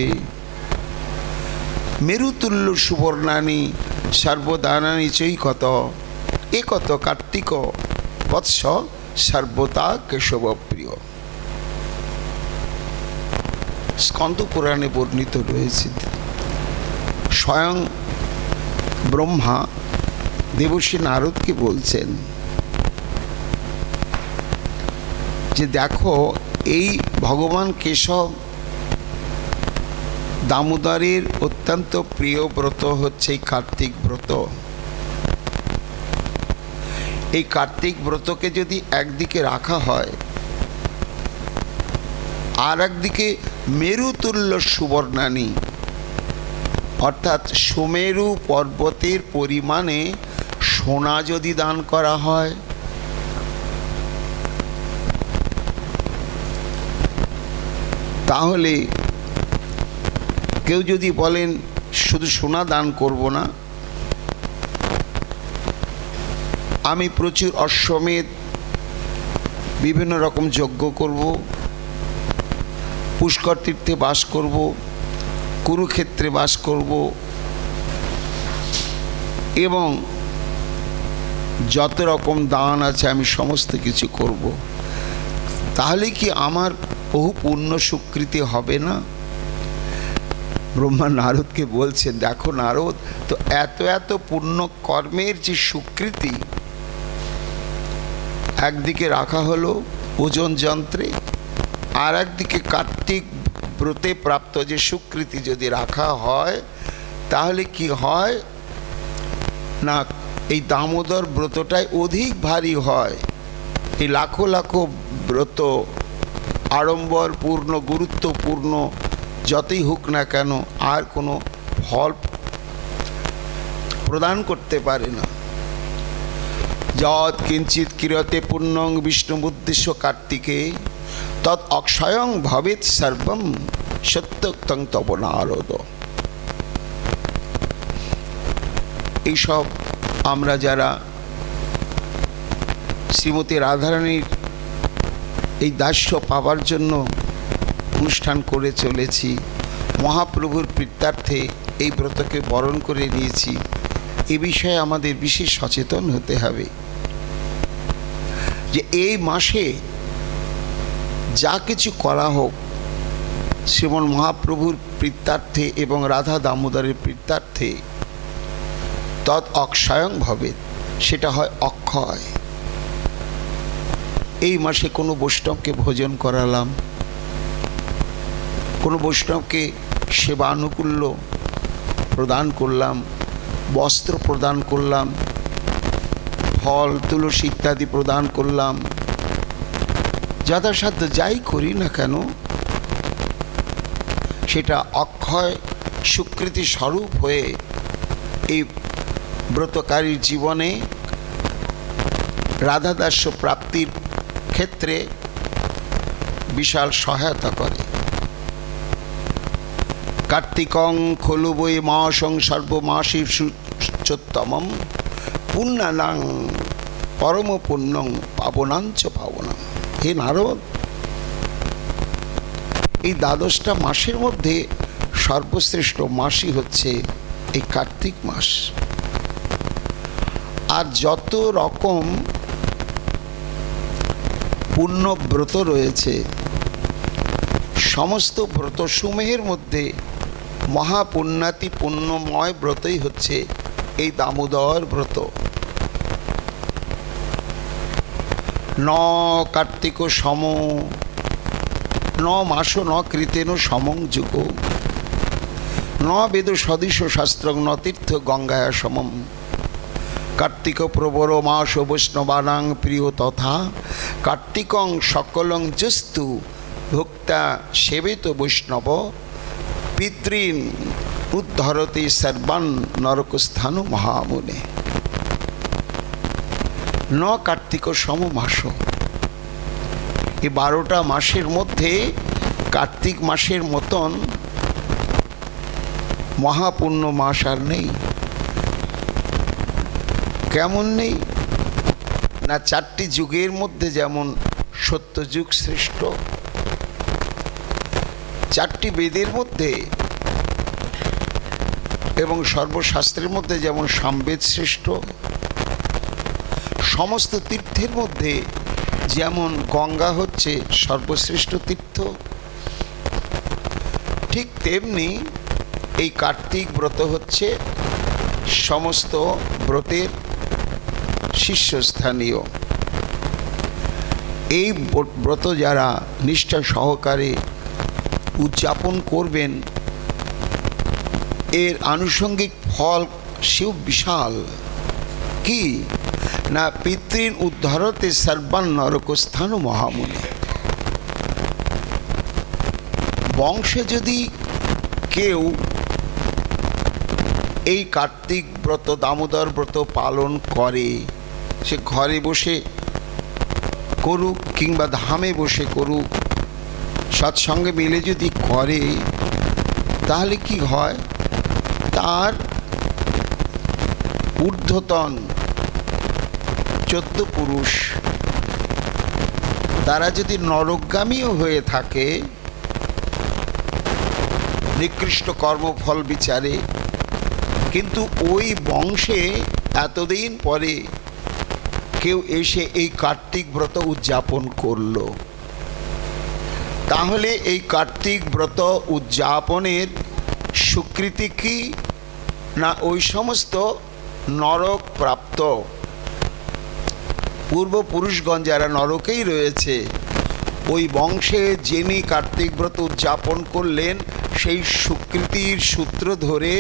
মেরুতুল্য সুবর্ণানি সর্বদানানি চৈকত, একত কার্তিক বৎস সর্বতা কেশব প্রিয়। স্কন্দ পুরাণে বর্ণিত রয়েছে, স্বয়ং ব্রহ্মা দেবর্ষি নারদকে বলছেন যে দেখো, এই ভগবান কেশব দামোদরের অত্যন্ত প্রিয় ব্রত হচ্ছে এই কার্তিক ব্রত। এই কার্তিক ব্রতকে যদি একদিকে রাখা হয়, আর একদিকে মেরুতুল্য সুবর্ণানি, অর্থাৎ সুমেরু পর্বতের পরিমাণে সোনা যদি দান করা হয়, তাহলে কেউ যদি বলেন শুধু সোনা দান করব না, আমি প্রচুর অশ্বমেধ বিভিন্ন রকম যজ্ঞ করব, পুষ্কর তীর্থে বাস করব, কুরুক্ষেত্রে বাস করব, এবং যত রকম দান আছে আমি সমস্ত কিছু করব, তাহলে কি আমার বহু পুণ্য স্বীকৃতি হবে না? ব্রহ্মা নারদকে বলছেন, দেখো নারদ, তো এত এত পুণ্য কর্মের যে স্বীকৃতি একদিকে রাখা হলো ওজন যন্ত্রে, আর একদিকে কার্তিক ব্রতে প্রাপ্ত যে স্বীকৃতি যদি রাখা হয়, তাহলে কি হয় না, এই দামোদর ব্রতটাই অধিক ভারী হয়। এই লাখো লাখো ব্রত আড়ম্বরপূর্ণ গুরুত্বপূর্ণ যতই হোক না কেন, আর কোনো ফল প্রদান করতে পারে না। যৎ কিঞ্চিৎ ক্রিয়তে পুণ্যং বিষ্ণুবুদ্দিশ্য কার্তিকে তৎ অক্ষয়ং ভবেৎ সর্বম সত্যক্তং তব নারদ। এইসব আমরা যারা শ্রীমতী রাধারানীর এই দাস্য পাবার জন্য অনুষ্ঠান করে চলেছি, মহাপ্রভুর প্রীত্যার্থে এই ব্রতকে বরণ করে নিয়েছি, এ বিষয়ে আমাদের বিশেষ সচেতন হতে হবে যে এই মাসে যা কিছু করা হোক শ্রীমন মহাপ্রভুর প্রীত্যার্থে এবং রাধা দামোদরের প্রীত্যার্থে তৎ অক্ষয়ং ভবে, সেটা হয় অক্ষয়। এই মাসে কোনো বৈষ্ণবকে ভোজন করালাম, কোনো বৈষ্ণবকে সেবানুকূল্য প্রদান করলাম, বস্ত্র প্রদান করলাম, ফল তুলসী ইত্যাদি প্রদান করলাম, যথাসাধ্য যাই করি না কেন সেটা অক্ষয় স্বীকৃতি স্বরূপ হয়ে এই ব্রতকারীর জীবনে রাধাদাস্য প্রাপ্তির ক্ষেত্রে বিশাল সহায়তা করে। কার্তিকং খলু বৈ মাসং সর্বমাসিচোত্তমম পুণ্যানাং পরম পুণ্যং পাবনাঞ্চ পাবনাম। হে নারদ, এই দ্বাদশটা মাসের মধ্যে সর্বশ্রেষ্ঠ মাসই হচ্ছে এই কার্তিক মাস। আর যত রকম পুণ্যব্রত রয়েছে সমস্ত ব্রতসমূহের মধ্যে মহাপুণ্যাতি পুণ্যময় ব্রতই হচ্ছে এই দামোদর ব্রত। ন কার্তিক সম ন মাস ন কৃতেন সমং যুগ ন বেদ সদৃশ শাস্ত্রং ন তীর্থ গঙ্গায়া সমম। কার্তিক প্রবর মাস বৈষ্ণবানাং প্রিয় তথা কার্তিকং সকলং জস্তু ভোক্তা সেবিত বৈষ্ণব পিতৃন উদ্ধরতে সর্বান নরকস্থান মহামুনে। ন কার্তিক সম মাস, এই 12টা মাসের মধ্যে কার্তিক মাসের মতন মহাপুণ্য মাস আর নেই। কেমন নেই না, 4টি যুগের মধ্যে যেমন সত্যযুগ শ্রেষ্ঠ, 4টি বেদের মধ্যে এবং সর্বশাস্ত্রের মধ্যে যেমন সামবেদ শ্রেষ্ঠ, সমস্ত তীর্থের মধ্যে যেমন গঙ্গা হচ্ছে সর্বশ্রেষ্ঠ তীর্থ, ঠিক তেমনি এই কার্তিক ব্রত হচ্ছে সমস্ত ব্রতের শীর্ষস্থানীয়। এই ব্রত যারা নিষ্ঠা সহকারে উদযাপন করবেন এর আনুষঙ্গিক ফল সেও বিশাল। কি না, পিতৃন উদ্ধরতে সর্বান নরকস্থান মহামুনি। বংশে যদি কেউ এই কার্তিক ব্রত দামোদর ব্রত পালন করে, সে ঘরে বসে করুক কিংবা ধামে বসে করুক, সৎসঙ্গে মিলে যদি করে তাহলে কি হয়, তার ঊর্ধ্বতন 14 পুরুষ তারা যদি নরকগামীও হয়ে থাকে নিকৃষ্ট কর্মফল বিচারে, কিন্তু ওই বংশে এতদিন পরে কেউ এসে এই কার্তিক ব্রত উদযাপন করল, তাহলে এই কার্তিক ব্রত উদযাপনের স্বীকৃতি কি না, ওই সমস্ত নরক প্রাপ্ত পূর্বপুরুষগণ যারা নরকেই রয়েছে, ওই বংশে যিনি কার্তিক ব্রত উদযাপন করলেন সেই স্বীকৃতির সূত্র ধরে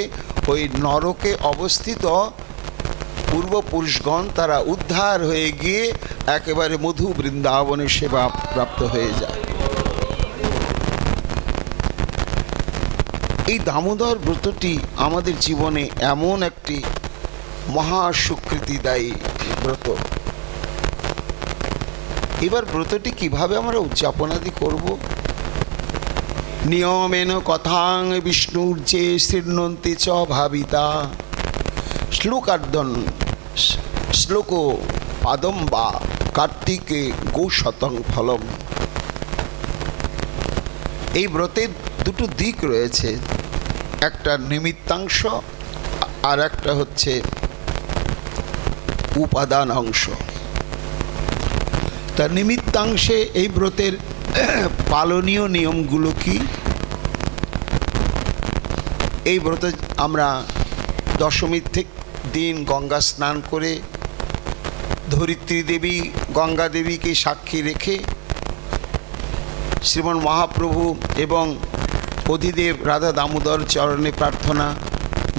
ওই নরকে অবস্থিত পূর্বপুরুষগণ তারা উদ্ধার হয়ে গিয়ে একেবারে মধু বৃন্দাবনের সেবা প্রাপ্ত হয়ে যায়। এই দামোদর ব্রতটি আমাদের জীবনে এমন একটি মহা স্বীকৃতিদায়ী ব্রত এবার ব্রতটি কিভাবে আমরা উদযাপনাদি করব? নিয়মেন কথাং বিষ্ণুর যে শৃণ্বন্তি চ ভাবিতা শ্লোকার্দন শ্লোক পাদম বা কার্তিকে গৌশতং ফলম। এই ব্রতের দুটো দিক রয়েছে, একটা নিমিত্তাংশ আর একটা হচ্ছে উপাদান অংশ। তার নিমিত্তাংশে এই ব্রতের পালনীয় নিয়মগুলো কি? এই ব্রতে আমরা দশমীর দিন গঙ্গা স্নান করে ধরিত্রী দেবী গঙ্গা দেবীকে সাক্ষী রেখে শ্রীমন মহাপ্রভু এবং অধিদেব রাধা দামোদর চরণে প্রার্থনা,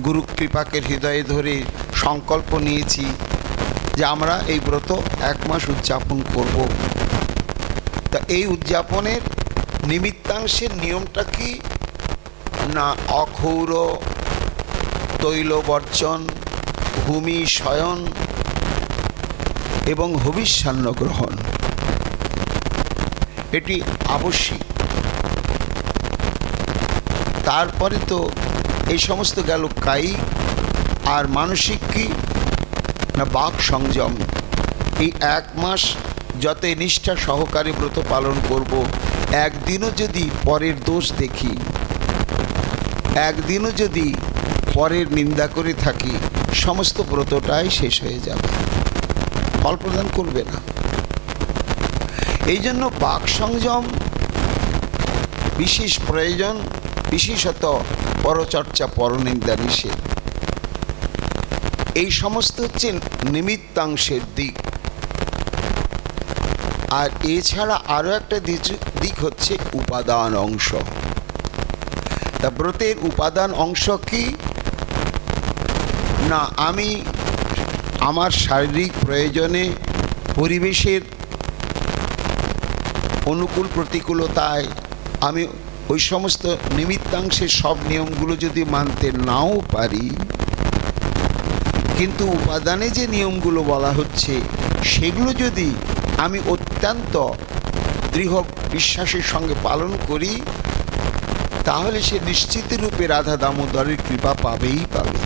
গুরু কৃপাকে হৃদয়ে ধরে সংকল্প নিয়েছি যে আমরা এই ব্রত 1 মাস উদযাপন করব। তা এই উদযাপনের নিমিত্তাংশের নিয়মটা কি না? অক্ষৌর তৈল বর্জন, ভূমি শয়ন এবং হবিষ্যান্ন গ্রহণ, এটি আবশ্যিক। তারপরে তো এই সমস্ত গেল কায়িক, আর মানসিক কি না বাক সংযম। এই 1 মাস যতই নিষ্ঠা সহকারে ব্রত পালন করব, একদিনও যদি পরের দোষ দেখি, একদিনও যদি পরের নিন্দা করে থাকি, সমস্ত ব্রতটাই শেষ হয়ে যাবে, ফল প্রদান করবে না। এই জন্য বাক সংযম বিশেষ প্রয়োজন, বিশেষত পরচর্চা পরনিন্দা নিষেধ। এই সমস্ত হচ্ছে নিমিত্তাংশের দিক। আর এছাড়া আরও একটা দিক হচ্ছে উপাদান অংশ। তা ব্রতের উপাদান অংশ কি না? আমি আমার শারীরিক প্রয়োজনে, পরিবেশের অনুকূল প্রতিকূলতায় আমি ওই সমস্ত নিমিত্তাংশের সব নিয়মগুলো যদি মানতে নাও পারি, কিন্তু উপাদানে যে নিয়মগুলো বলা হচ্ছে সেগুলো যদি আমি অত্যন্ত দৃঢ় বিশ্বাসের সঙ্গে পালন করি, তাহলে সে নিশ্চিত রূপে রাধা দামোদরের কৃপা পাবেই পাবে।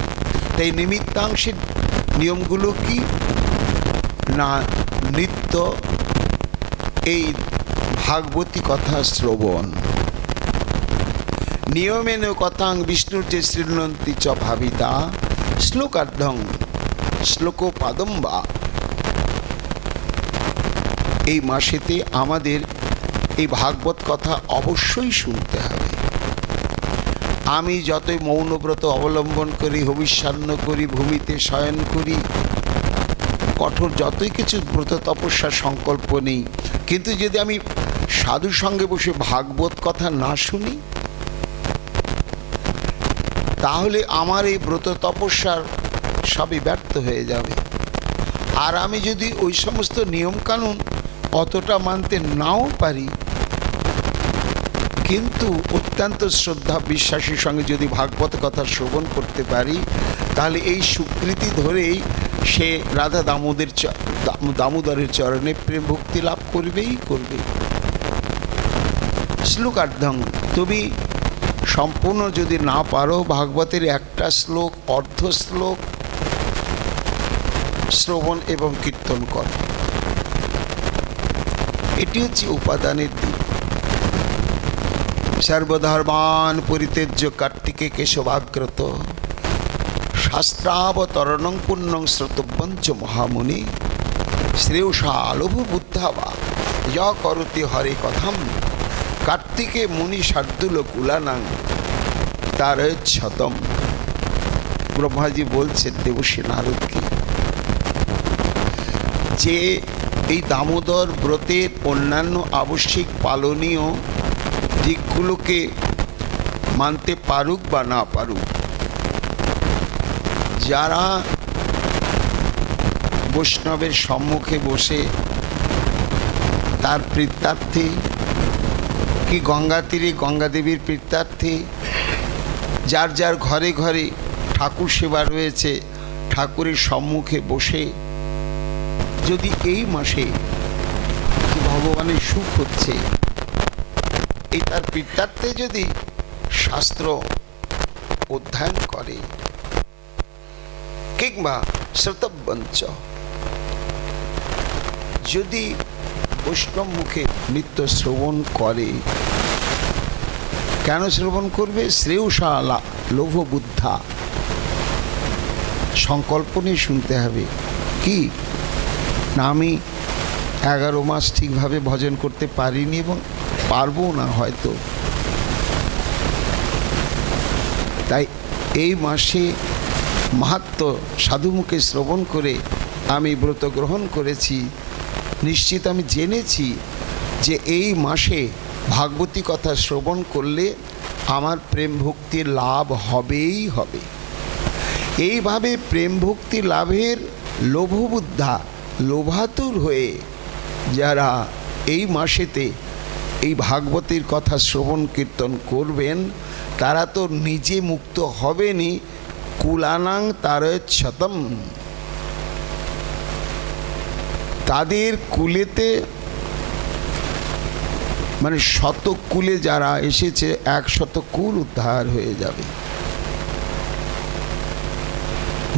তাই নিমিত্তাংশের নিয়মগুলো কি না? নিত্য এই ভাগবতী কথা শ্রবণ, নিয়মেন কথাং বিষ্ণুর যে শৃণ্বন্তি চ ভাবিতা শ্লোকার্ধং শ্লোক পাদম বা। এই মাসেতে আমাদের এই ভাগবত কথা অবশ্যই শুনতে হবে। আমি যতই মৌনব্রত অবলম্বন করি, হবিষ্যান্ন করি, ভূমিতে শয়ন করি, কঠোর যতই কিছু ব্রত তপস্যার সংকল্প নেই, কিন্তু যদি আমি সাধুর সঙ্গে বসে ভাগবত কথা না শুনি, তাহলে আমার এই ব্রত তপস্যার সবই ব্যর্থ হয়ে যাবে। আর আমি যদি ওই সমস্ত নিয়মকানুন অতটা মানতে নাও পারি, কিন্তু অত্যন্ত শ্রদ্ধা বিশ্বাসের সঙ্গে যদি ভাগবত কথা শ্রবণ করতে পারি, তাহলে এই স্বীকৃতি ধরেই সে রাধা দামোদরের চরণে প্রেম ভক্তি লাভ করবেই করবে। শ্লোকার্ধং, তুমি সম্পূর্ণ যদি না পারো, ভাগবতের একটা শ্লোক, অর্ধ শ্লোক শ্রবণ এবং কীর্তন কর। এটি হচ্ছে উপাদানের দিক। সর্বধর্মান পরিত্যজ্য কার্তিকে কেশবাগ্রত শাস্ত্রাবতরণং পুণ্যং শ্রোতব্যঞ্চ মহামুনি শ্রেয়সা লোভ বুদ্ধাবা য করতি হরে কথাম কার্তিকে মুনি শার্দুল কুলানাং তার শতম। ব্রহ্মাজি বলছেন দেবশ্রী নারদকে যে এই দামোদর ব্রতের অন্যান্য আবশ্যিক পালনীয় দিকগুলোকে মানতে পারুক বা না পারুক, যারা বৈষ্ণবের সম্মুখে বসে তার প্রীত্যার্থে, কি গঙ্গা তীরে গঙ্গা দেবীর প্রীত্যার্থে, যার যার ঘরে ঘরে ঠাকুর সেবা রয়েছে, ঠাকুরের সম্মুখে বসে যদি এই মাসে ভগবানের সুখ হচ্ছে, এটার পিতার্থে যদি শাস্ত্র অধ্যয়ন করে কিংবা শ্রোতব্যঞ্চ যদি বৈষ্ণব মুখে নিত্য শ্রবণ করে, কেন শ্রবণ করবে? শ্রেয়সা লোভ বুদ্ধা, সংকল্প নিয়ে শুনতে হবে কি না আমি 11 মাস ঠিকভাবে ভজন করতে পারিনি এবং পারবো না হয়তো, তাই এই মাসে মাহাত্ম্য সাধুমুখে শ্রবণ করে আমি ব্রত গ্রহণ করেছি। নিশ্চিত আমি জেনেছি যে এই মাসে ভাগবতী কথা শ্রবণ করলে আমার প্রেম ভক্তির লাভ হবেই হবে। এইভাবে প্রেম ভক্তি লাভের লোভবুদ্ধা লোভাতুর হয়ে যারা এই মাসেতে এই ভাগবতীর কথা শ্রবণ কীর্তন করবেন, তারা তো নিজে মুক্ত হবেনই, কুলানাং তারচ্ছতম, তাদের কুলেতে মানে শতকুলে যারা এসেছে 100 কুল উদ্ধার হয়ে যাবে।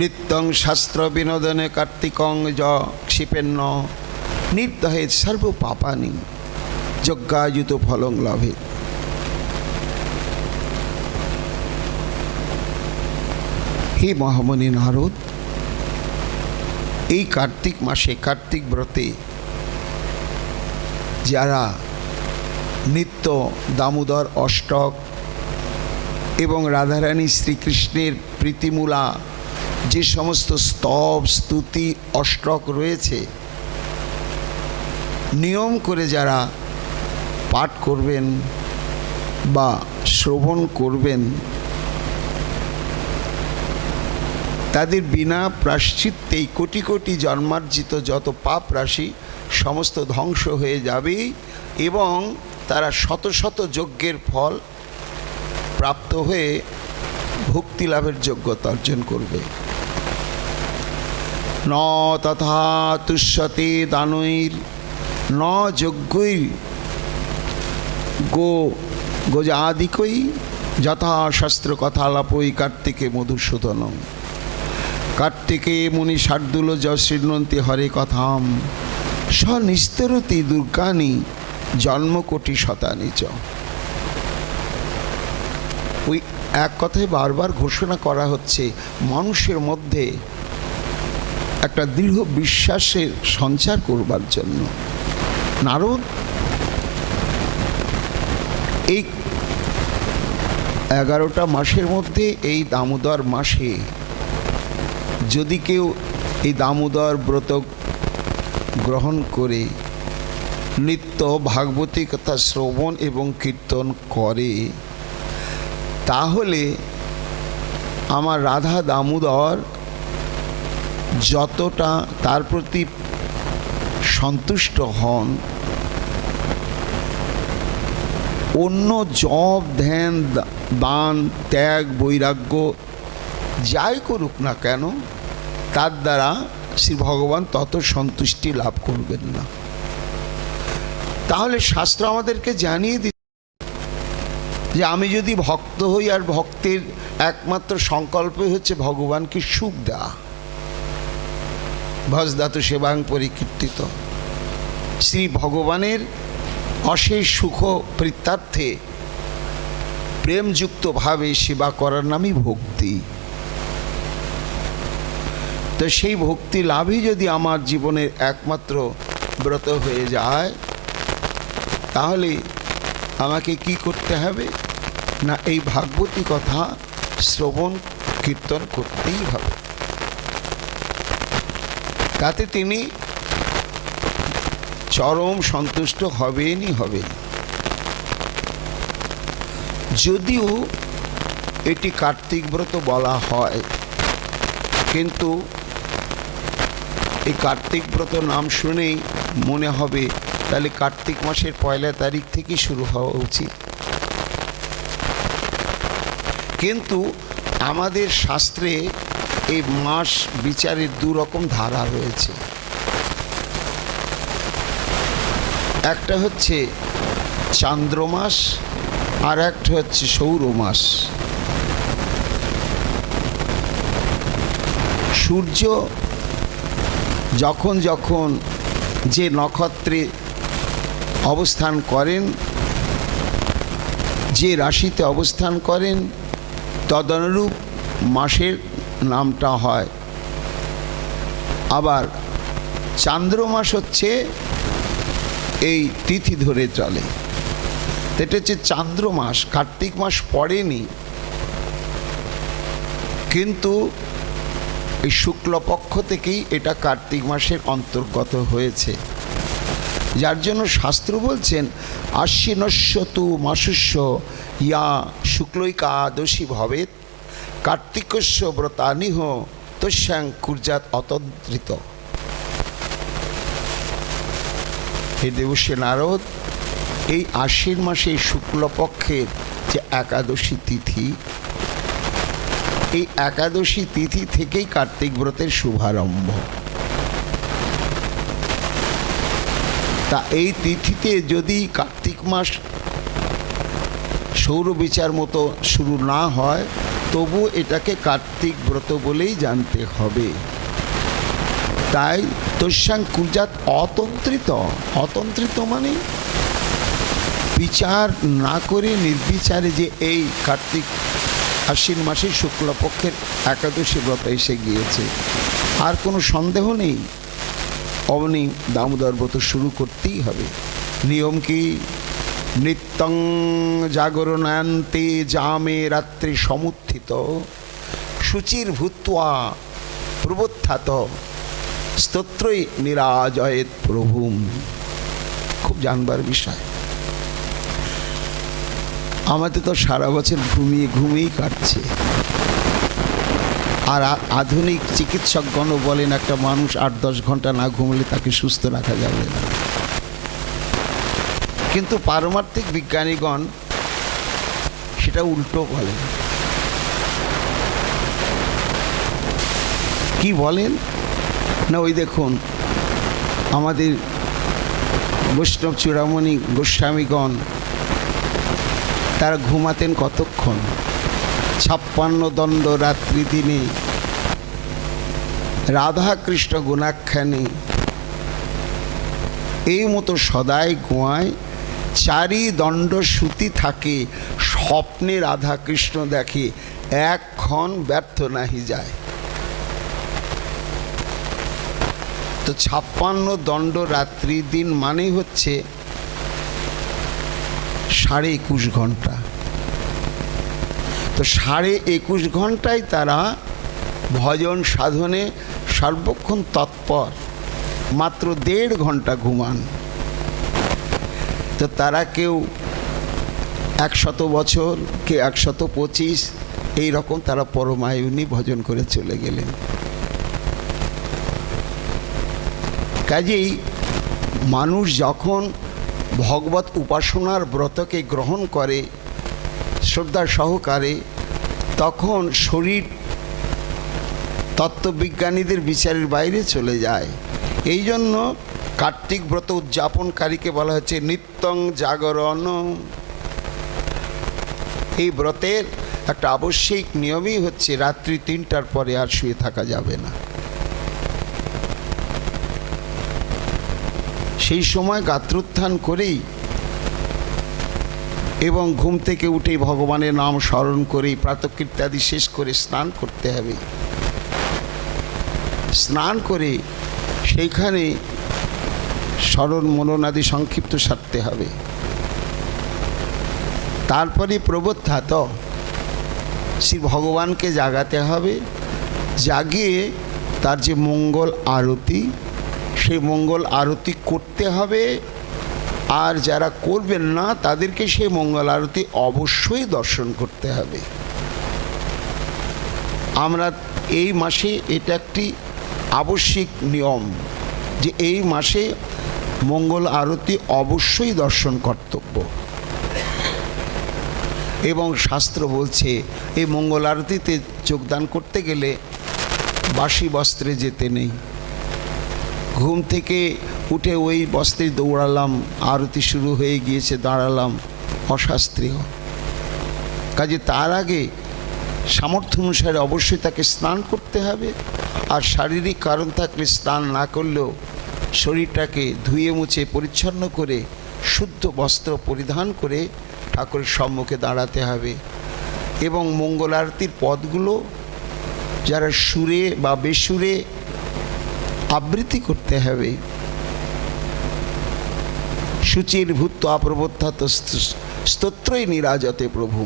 নিত্যং শাস্ত্র বিনোদনে কার্তিকং য ক্ষিপেন্ন নির্দহে সর্ব পাপানি যজ্ঞাযুত ফলং লাভে। হে মহামুনি নারদ, এই কার্তিক মাসে কার্তিক ব্রতে যারা নিত্য দামোদর অষ্টক এবং রাধারানী শ্রীকৃষ্ণের প্রীতিমূলা যে সমস্ত স্তব স্তুতি অষ্টক রয়েছে, নিয়ম করে যারা পাঠ করবেন বা শ্রবণ করবেন, তাদের বিনা প্রায়শ্চিত্তেই কোটি কোটি জন্মার্জিত যত পাপ রাশি সমস্ত ধ্বংস হয়ে যাবে এবং তারা শত শত যজ্ঞের ফল প্রাপ্ত হয়ে ভক্তি লাভের যোগ্যতা অর্জন করবে। ন তথা তুষ্যতে দানৈর ন যজ্ঞৈ গোজাদিকৈ যথা শাস্ত্র কথালাপৈ কার্তিকে মধুসূদনম। কার্তিকে মুনি শার্দুল শৃণ্বন্তি হরে কথাম স্বনিস্তরতি দুর্গানি জন্মকোটি শতানি চ। ওই এক কথায় বারবার ঘোষণা করা হচ্ছে মানুষের মধ্যে একটা দৃঢ় বিশ্বাসের সঞ্চার করবার জন্য। নারদ এই 11টা মাসের মধ্যে এই দামোদর মাসে যদি কেউ এই দামোদর ব্রত গ্রহণ করে নিত্য ভাগবতী কথা শ্রবণ এবং কীর্তন করে, তাহলে আমার রাধা দামোদর যতটা তার প্রতি সন্তুষ্ট হন, অন্য জপ ধ্যান দান ত্যাগ বৈরাগ্য যাই করুক না কেন, তার দ্বারা শ্রী ভগবান তত সন্তুষ্টি লাভ করবেন না। তাহলে শাস্ত্র আমাদেরকে জানিয়ে দিচ্ছে যে আমি যদি ভক্ত হই আর ভক্তের একমাত্র সংকল্পই হচ্ছে ভগবানকে সুখ দেওয়া, ভজদাত সেবাং পরিকীর্তিত, শ্রী ভগবানের অশেষ সুখ প্রীত্যার্থে প্রেমযুক্তভাবে সেবা করার নামই ভক্তি। তো সেই ভক্তি লাভই যদি আমার জীবনের একমাত্র ব্রত হয়ে যায়, তাহলে আমাকে কি করতে হবে না এই ভাগবতী কথা শ্রবণ কীর্তন করতেই হবে। তাতে তিনি চরম সন্তুষ্ট হবেনই হবেন। যদিও এটি কার্তিক ব্রত বলা হয়, কিন্তু এই কার্তিক ব্রত নাম শুনেই মনে হবে তাহলে কার্তিক মাসের 1 তারিখ থেকে শুরু হওয়া উচিত। কিন্তু আমাদের শাস্ত্রে এই মাস বিচারের 2 রকম ধারা রয়েছে। একটা হচ্ছে চান্দ্রমাস আর একটা হচ্ছে সৌর মাস। সূর্য যখন যখন যে নক্ষত্রে অবস্থান করেন, যে রাশিতে অবস্থান করেন, তদনুরূপ মাসের নামটা হয়। আবার চান্দ্রমাস হচ্ছে এই তিথি ধরে চলে, এটা হচ্ছে চান্দ্রমাস। কার্তিক মাস পড়েনি, কিন্তু এই শুক্লপক্ষ থেকেই এটা কার্তিক মাসের অন্তর্গত হয়েছে, যার জন্য শাস্ত্র বলছেন আশ্বিনস্য তু মাসস্য ইয়া শুক্লৈকাদশী ভবেৎ কার্তিকস্য ব্রতানিহ তস্যাং কুর্যাৎ অতন্ত্রিত। হে দেবশ্রী নারদ, এই আশ্বিন মাসে শুক্লপক্ষের যে একাদশী তিথি, এই একাদশী তিথি থেকেই কার্তিক ব্রতের শুভারম্ভ। তা এই তিথিতে যদি কার্তিক মাস সৌরবিচার মতো শুরু না হয়, তবু এটাকে কার্তিক ব্রত বলেই জানতে হবে। তাই তস্যাং কুর্যাৎ অতন্ত্রিত। অতন্ত্রিত মানে বিচার না করে নির্বিচারে যে এই কার্তিক আশ্বিন মাসে শুক্লপক্ষের একাদশী ব্রত এসে গিয়েছে, আর কোনো সন্দেহ নেই, অমনি দামোদর ব্রত শুরু করতেই হবে। নিয়ম কি? নিত্যং জাগরণান্তে জামে রাত্রি সমুত্থিত শুচির ভূত্বা প্রবোত্থাত স্তোত্রই নিরাজয়েত প্রভুম। খুব জানবার বিষয়। আমাদের তো সারা বছর ঘুমিয়ে ঘুমিয়েই কাটছে, আর আধুনিক চিকিৎসকগণও বলেন একটা মানুষ 8-10 ঘন্টা না ঘুমলে তাকে সুস্থ রাখা যাবে না। কিন্তু পারমার্থিক বিজ্ঞানীগণ সেটা উল্টো বলেন। কি বলেন না, ওই দেখুন আমাদের বৈষ্ণব চূড়ামণি গোস্বামীগণ তারা ঘুমাতেন কতক্ষণ? 56 দণ্ড রাত্রি দিনে রাধা কৃষ্ণ গুণাখ্যানে এই মতো সদাই গোয়ায়। 4 দণ্ড সুতি থাকে, স্বপ্নে রাধা কৃষ্ণ দেখে, এক ক্ষণ ব্যর্থ নাহি যায়। তো 56 দণ্ড রাত্রি দিন মানে হচ্ছে 21.5 ঘন্টা। তো 21.5 ঘন্টায় তারা ভজন সাধনে সর্বক্ষণ তৎপর, মাত্র 1.5 ঘন্টা ঘুমান। তো তারা কেউ 100 বছর, কেউ 125, এই রকম তারা পরমায়ুনি ভজন করে চলে গেলেন। কাজেই মানুষ যখন ভগবত উপাসনার ব্রতকে গ্রহণ করে শ্রদ্ধা সহকারে, তখন শরীর তত্ত্ববিজ্ঞানীদের বিচারের বাইরে চলে যায়। এই জন্য কার্তিক ব্রত উদযাপনকারীকে বলা হচ্ছে নিত্যং জাগরণ। এই ব্রতের একটা আবশ্যিক নিয়মই হচ্ছে রাত্রি 3টার পরে আর শুয়ে থাকা যাবে না। সেই সময় গাত্রোত্থান করেই এবং ঘুম থেকে উঠেই ভগবানের নাম স্মরণ করেই প্রাতঃকৃত্যাদি শেষ করে স্নান করতে হবে। স্নান করে সেইখানে স্মরণ মননাদি সংক্ষিপ্ত সারতে হবে। তারপরে প্রবোত্থাত শ্রী ভগবানকে জাগাতে হবে, জাগিয়ে তার যে মঙ্গল আরতি, সেই মঙ্গল আরতি করতে হবে। আর যারা করবেন না তাদেরকে সেই মঙ্গল আরতি অবশ্যই দর্শন করতে হবে। আমরা এই মাসে এটা একটি আবশ্যিক নিয়ম যে এই মাসে মঙ্গল আরতি অবশ্যই দর্শন কর্তব্য। এবং শাস্ত্র বলছে এই মঙ্গল আরতিতে যোগদান করতে গেলে বাসি বস্ত্রে যেতে নেই। ঘুম থেকে উঠে ওই বস্ত্রে দৌড়ালাম, আরতি শুরু হয়ে গিয়েছে, দাঁড়ালাম, অশাস্ত্রীয়। কাজে তার আগে সামর্থ্য অনুসারে অবশ্যই তাকে স্নান করতে হবে। আর শারীরিক কারণ থাকলে স্নান না করলেও শরীরটাকে ধুয়ে মুছে পরিচ্ছন্ন করে শুদ্ধ বস্ত্র পরিধান করে ঠাকুরের সম্মুখে দাঁড়াতে হবে। এবং মঙ্গল আরতির পদগুলো যারা সুরে বা বেসুরে আবৃত্তি করতে হবে। শুচির ভূত অপ্রবত্থাত স্তোত্রই নিরাজতে প্রভু।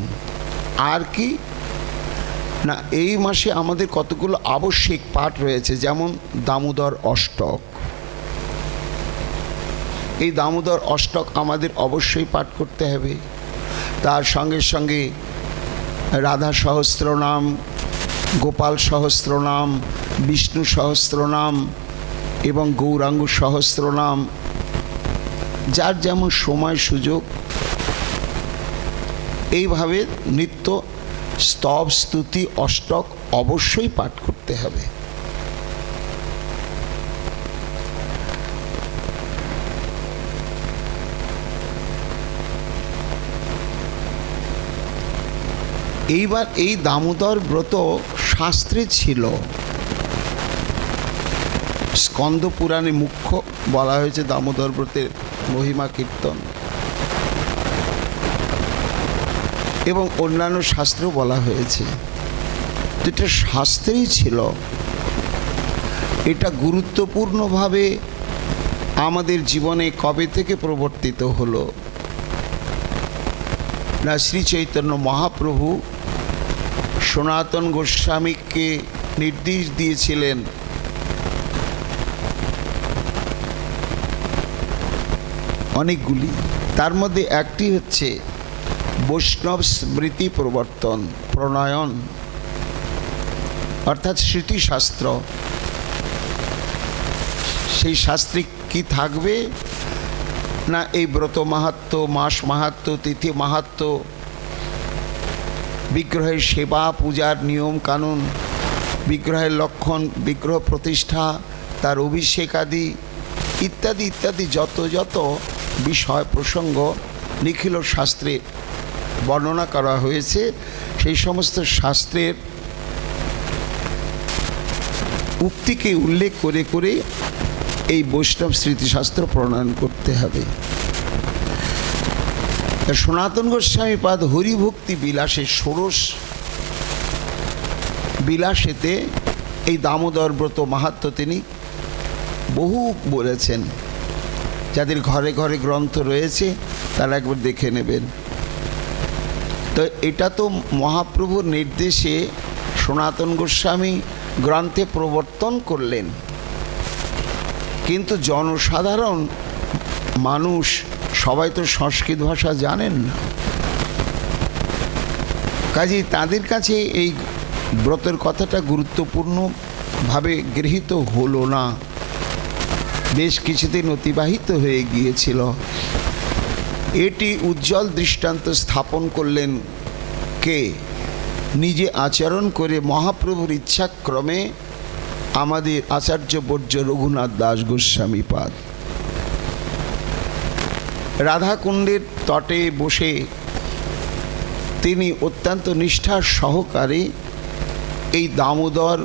আর কি না, এই মাসে আমাদের কতগুলো আবশ্যিক পাঠ রয়েছে, যেমন দামোদর অষ্টক। এই দামোদর অষ্টক আমাদের অবশ্যই পাঠ করতে হবে। তার সঙ্গে সঙ্গে রাধা সহস্রনাম, গোপাল সহস্রনাম, বিষ্ণু সহস্রনাম এবং গৌরাঙ্গ সহস্রনাম, যার যেমন সময় সুযোগ এইভাবে নিত্য স্তব স্তুতি অষ্টক অবশ্যই পাঠ করতে হবে। এইবার এই দামোদর ব্রত শাস্ত্রে ছিল, স্কন্দ পুরাণে মুখ্য বলা হয়েছে দামোদর ব্রতের মহিমা কীর্তন, এবং অন্যান্য শাস্ত্রেও বলা হয়েছে। যেটা শাস্ত্রেই ছিল, এটা গুরুত্বপূর্ণভাবে আমাদের জীবনে কবে থেকে প্রবর্তিত হলো না, শ্রী চৈতন্য মহাপ্রভু সনাতন গোস্বামীকে নির্দেশ দিয়েছিলেন অনেকগুলি। তার মধ্যে একটি হচ্ছে বৈষ্ণব স্মৃতি প্রবর্তন প্রণয়ন, অর্থাৎ স্মৃতিশাস্ত্র। সেই শাস্ত্রে কি থাকবে না, এই ব্রত মাহাত্ম্য, মাস মাহাত্ম্য, তিথি মাহাত্ম্য, বিগ্রহের সেবা পূজার নিয়ম কানুন, বিগ্রহের লক্ষণ, বিগ্রহ প্রতিষ্ঠা, তার অভিষেক আদি ইত্যাদি ইত্যাদি যত যত বিষয় প্রসঙ্গ নিখিল শাস্ত্রে বর্ণনা করা হয়েছে, সেই সমস্ত শাস্ত্রের উক্তিকে উল্লেখ করে করে এই বৈষ্ণব স্মৃতিশাস্ত্র প্রণয়ন করতে হবে। সনাতন গোস্বামী পাদ হরিভক্তি বিলাসে ষোড়শ বিলাসেতে এই দামোদর ব্রত মাহাত্ম্য তিনি বহু বলেছেন। যাদের ঘরে ঘরে গ্রন্থ রয়েছে তারা একবার দেখে নেবেন। তো এটা তো মহাপ্রভুর নির্দেশে সনাতন গোস্বামী গ্রন্থে প্রবর্তন করলেন, কিন্তু জনসাধারণ মানুষ সবাই তো সংস্কৃত ভাষা জানেন না। কাজেই তাদের কাছে এই ব্রতের কথাটা গুরুত্বপূর্ণভাবে গৃহীত হলো না। বেশ কিছুদিন অতিবাহিত হয়ে গিয়েছিল। এটি উজ্জ্বল দৃষ্টান্ত স্থাপন করলেন কে? নিজে আচরণ করে মহাপ্রভুর ইচ্ছাক্রমে আমাদের আচার্যবর্য রঘুনাথ দাস গোস্বামী পাদ। রাধাকুণ্ডের তটে বসে তিনি অত্যন্ত নিষ্ঠার সহকারে এই দামোদর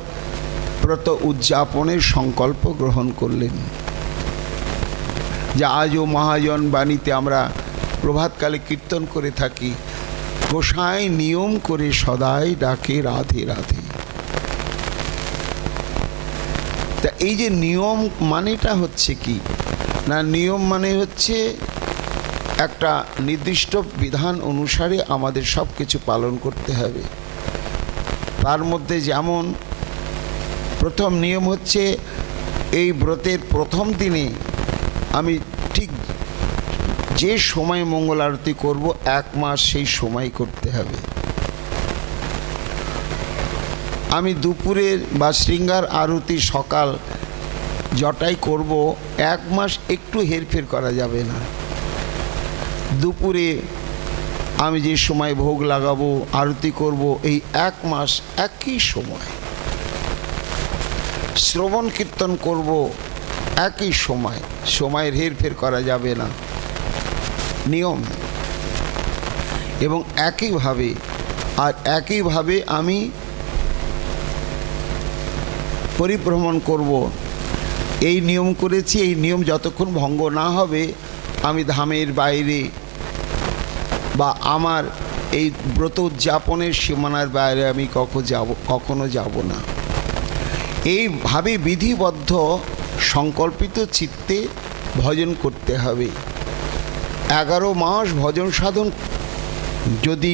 ব্রত উদযাপনের সংকল্প গ্রহণ করলেন। যা আজও মহাজন বাণীতে আমরা প্রভাতকালে কীর্তন করে থাকি, গোসাই নিয়ম করে সদাই ডাকে রাধে রাধে। তা এই যে নিয়ম মানেটা হচ্ছে কি না, নিয়ম মানে হচ্ছে একটা নির্দিষ্ট বিধান অনুসারে আমাদের সব কিছু পালন করতে হবে। তার মধ্যে যেমন প্রথম নিয়ম হচ্ছে এই ব্রতের প্রথম দিনে আমি ঠিক যে সময় মঙ্গল আরতি করব 1 মাস সেই সময় করতে হবে। আমি দুপুরের বা শৃঙ্গার আরতি সকাল যটাই করব 1 মাস একটু হেরফের করা যাবে না। দুপুরে আমি যে সময় ভোগ লাগাবো আরতি করব এই 1 মাস একই সময়। শ্রবণ কীর্তন করব একই সময়ের হেরফের করা যাবে না, নিয়ম। এবং একইভাবে আমি পরিভ্রমণ করব, এই নিয়ম করেছি। এই নিয়ম যতক্ষণ ভঙ্গ না হবে আমি ধামের বাইরে বা আমার এই ব্রত উদযাপনের সীমানার বাইরে আমি কখনো যাব না। এইভাবে বিধিবদ্ধ সংকল্পিত চিত্তে ভজন করতে হবে। 11 মাস ভজন সাধন যদি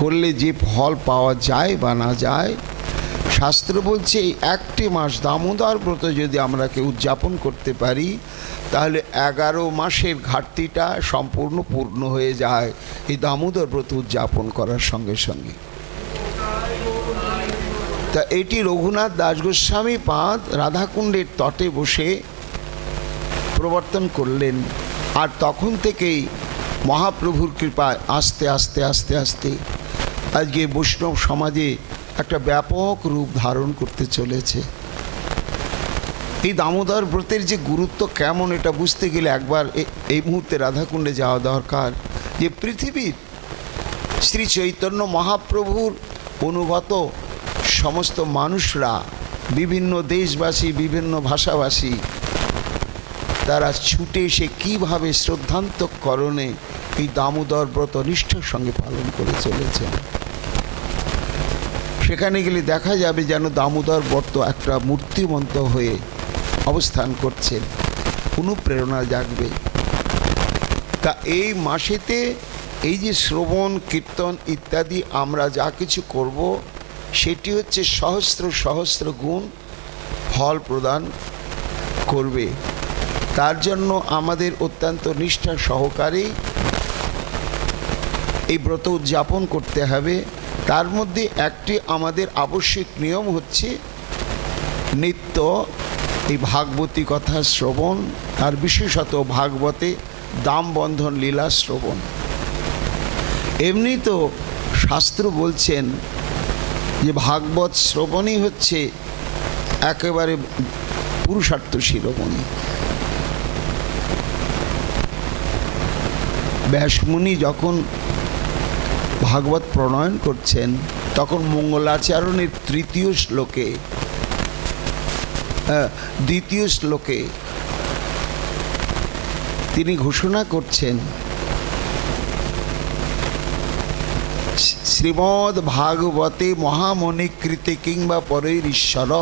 করলে যে ফল পাওয়া যায় বা না যায়, শাস্ত্র বলছে এই 1টি মাস দামোদর ব্রত যদি আমরা উদযাপন করতে পারি তাহলে 11 মাসের ঘাটতিটা সম্পূর্ণ পূর্ণ হয়ে যায় এই দামোদর ব্রত উদযাপন করার সঙ্গে সঙ্গে। তা এটি রঘুনাথ দাস গোস্বামী পাদ রাধাকুণ্ডের তটে বসে প্রবর্তন করলেন। আর তখন থেকেই মহাপ্রভুর কৃপায় আস্তে আস্তে আস্তে আস্তে আজকে বৈষ্ণব সমাজে একটা ব্যাপক রূপ ধারণ করতে চলেছে। এই দামোদর ব্রতের যে গুরুত্ব কেমন এটা বুঝতে গেলে একবার এই মুহূর্তে রাধাকুণ্ডে যাওয়া দরকার। যে পৃথিবীর শ্রী চৈতন্য মহাপ্রভুর অনুগত সমস্ত মানুষরা, বিভিন্ন দেশবাসী, বিভিন্ন ভাষাভাষী, তারা ছুটে এসে কীভাবে শ্রদ্ধান্তকরণে এই দামোদর ব্রত নিষ্ঠার সঙ্গে পালন করে চলেছেন। সেখানে গেলে দেখা যাবে যেন দামোদর ব্রত একটা মূর্তিমন্ত হয়ে অবস্থান করছেন, অনুপ্রেরণা জাগবে। তা এই মাসেতে এই যে শ্রবণ কীর্তন ইত্যাদি আমরা যা কিছু করব সেটি হচ্ছে সহস্র সহস্র গুণ ফল প্রদান করবে। তার জন্য আমাদের অত্যন্ত নিষ্ঠা সহকারে এই ব্রত উদযাপন করতে হবে। তার মধ্যে একটি আমাদের আবশ্যিক নিয়ম হচ্ছে নিত্য এই ভাগবতী কথা শ্রবণ, আর বিশেষত ভাগবতে দামবন্ধন লীলা শ্রবণ। এমনি তো শাস্ত্র বলছেন যে ভাগবত শ্রবণই হচ্ছে একেবারে পুরুষার্থ শিরোমণি। ব্যাসমুনি যখন ভাগবত প্রণয়ন করছেন তখন মঙ্গলাচরণের 3য় শ্লোকে 2য় শ্লোকে তিনি ঘোষণা করছেন শ্রীমদ্ ভাগবতে মহামণিকৃতে কিংবা পরৈরীশ্বর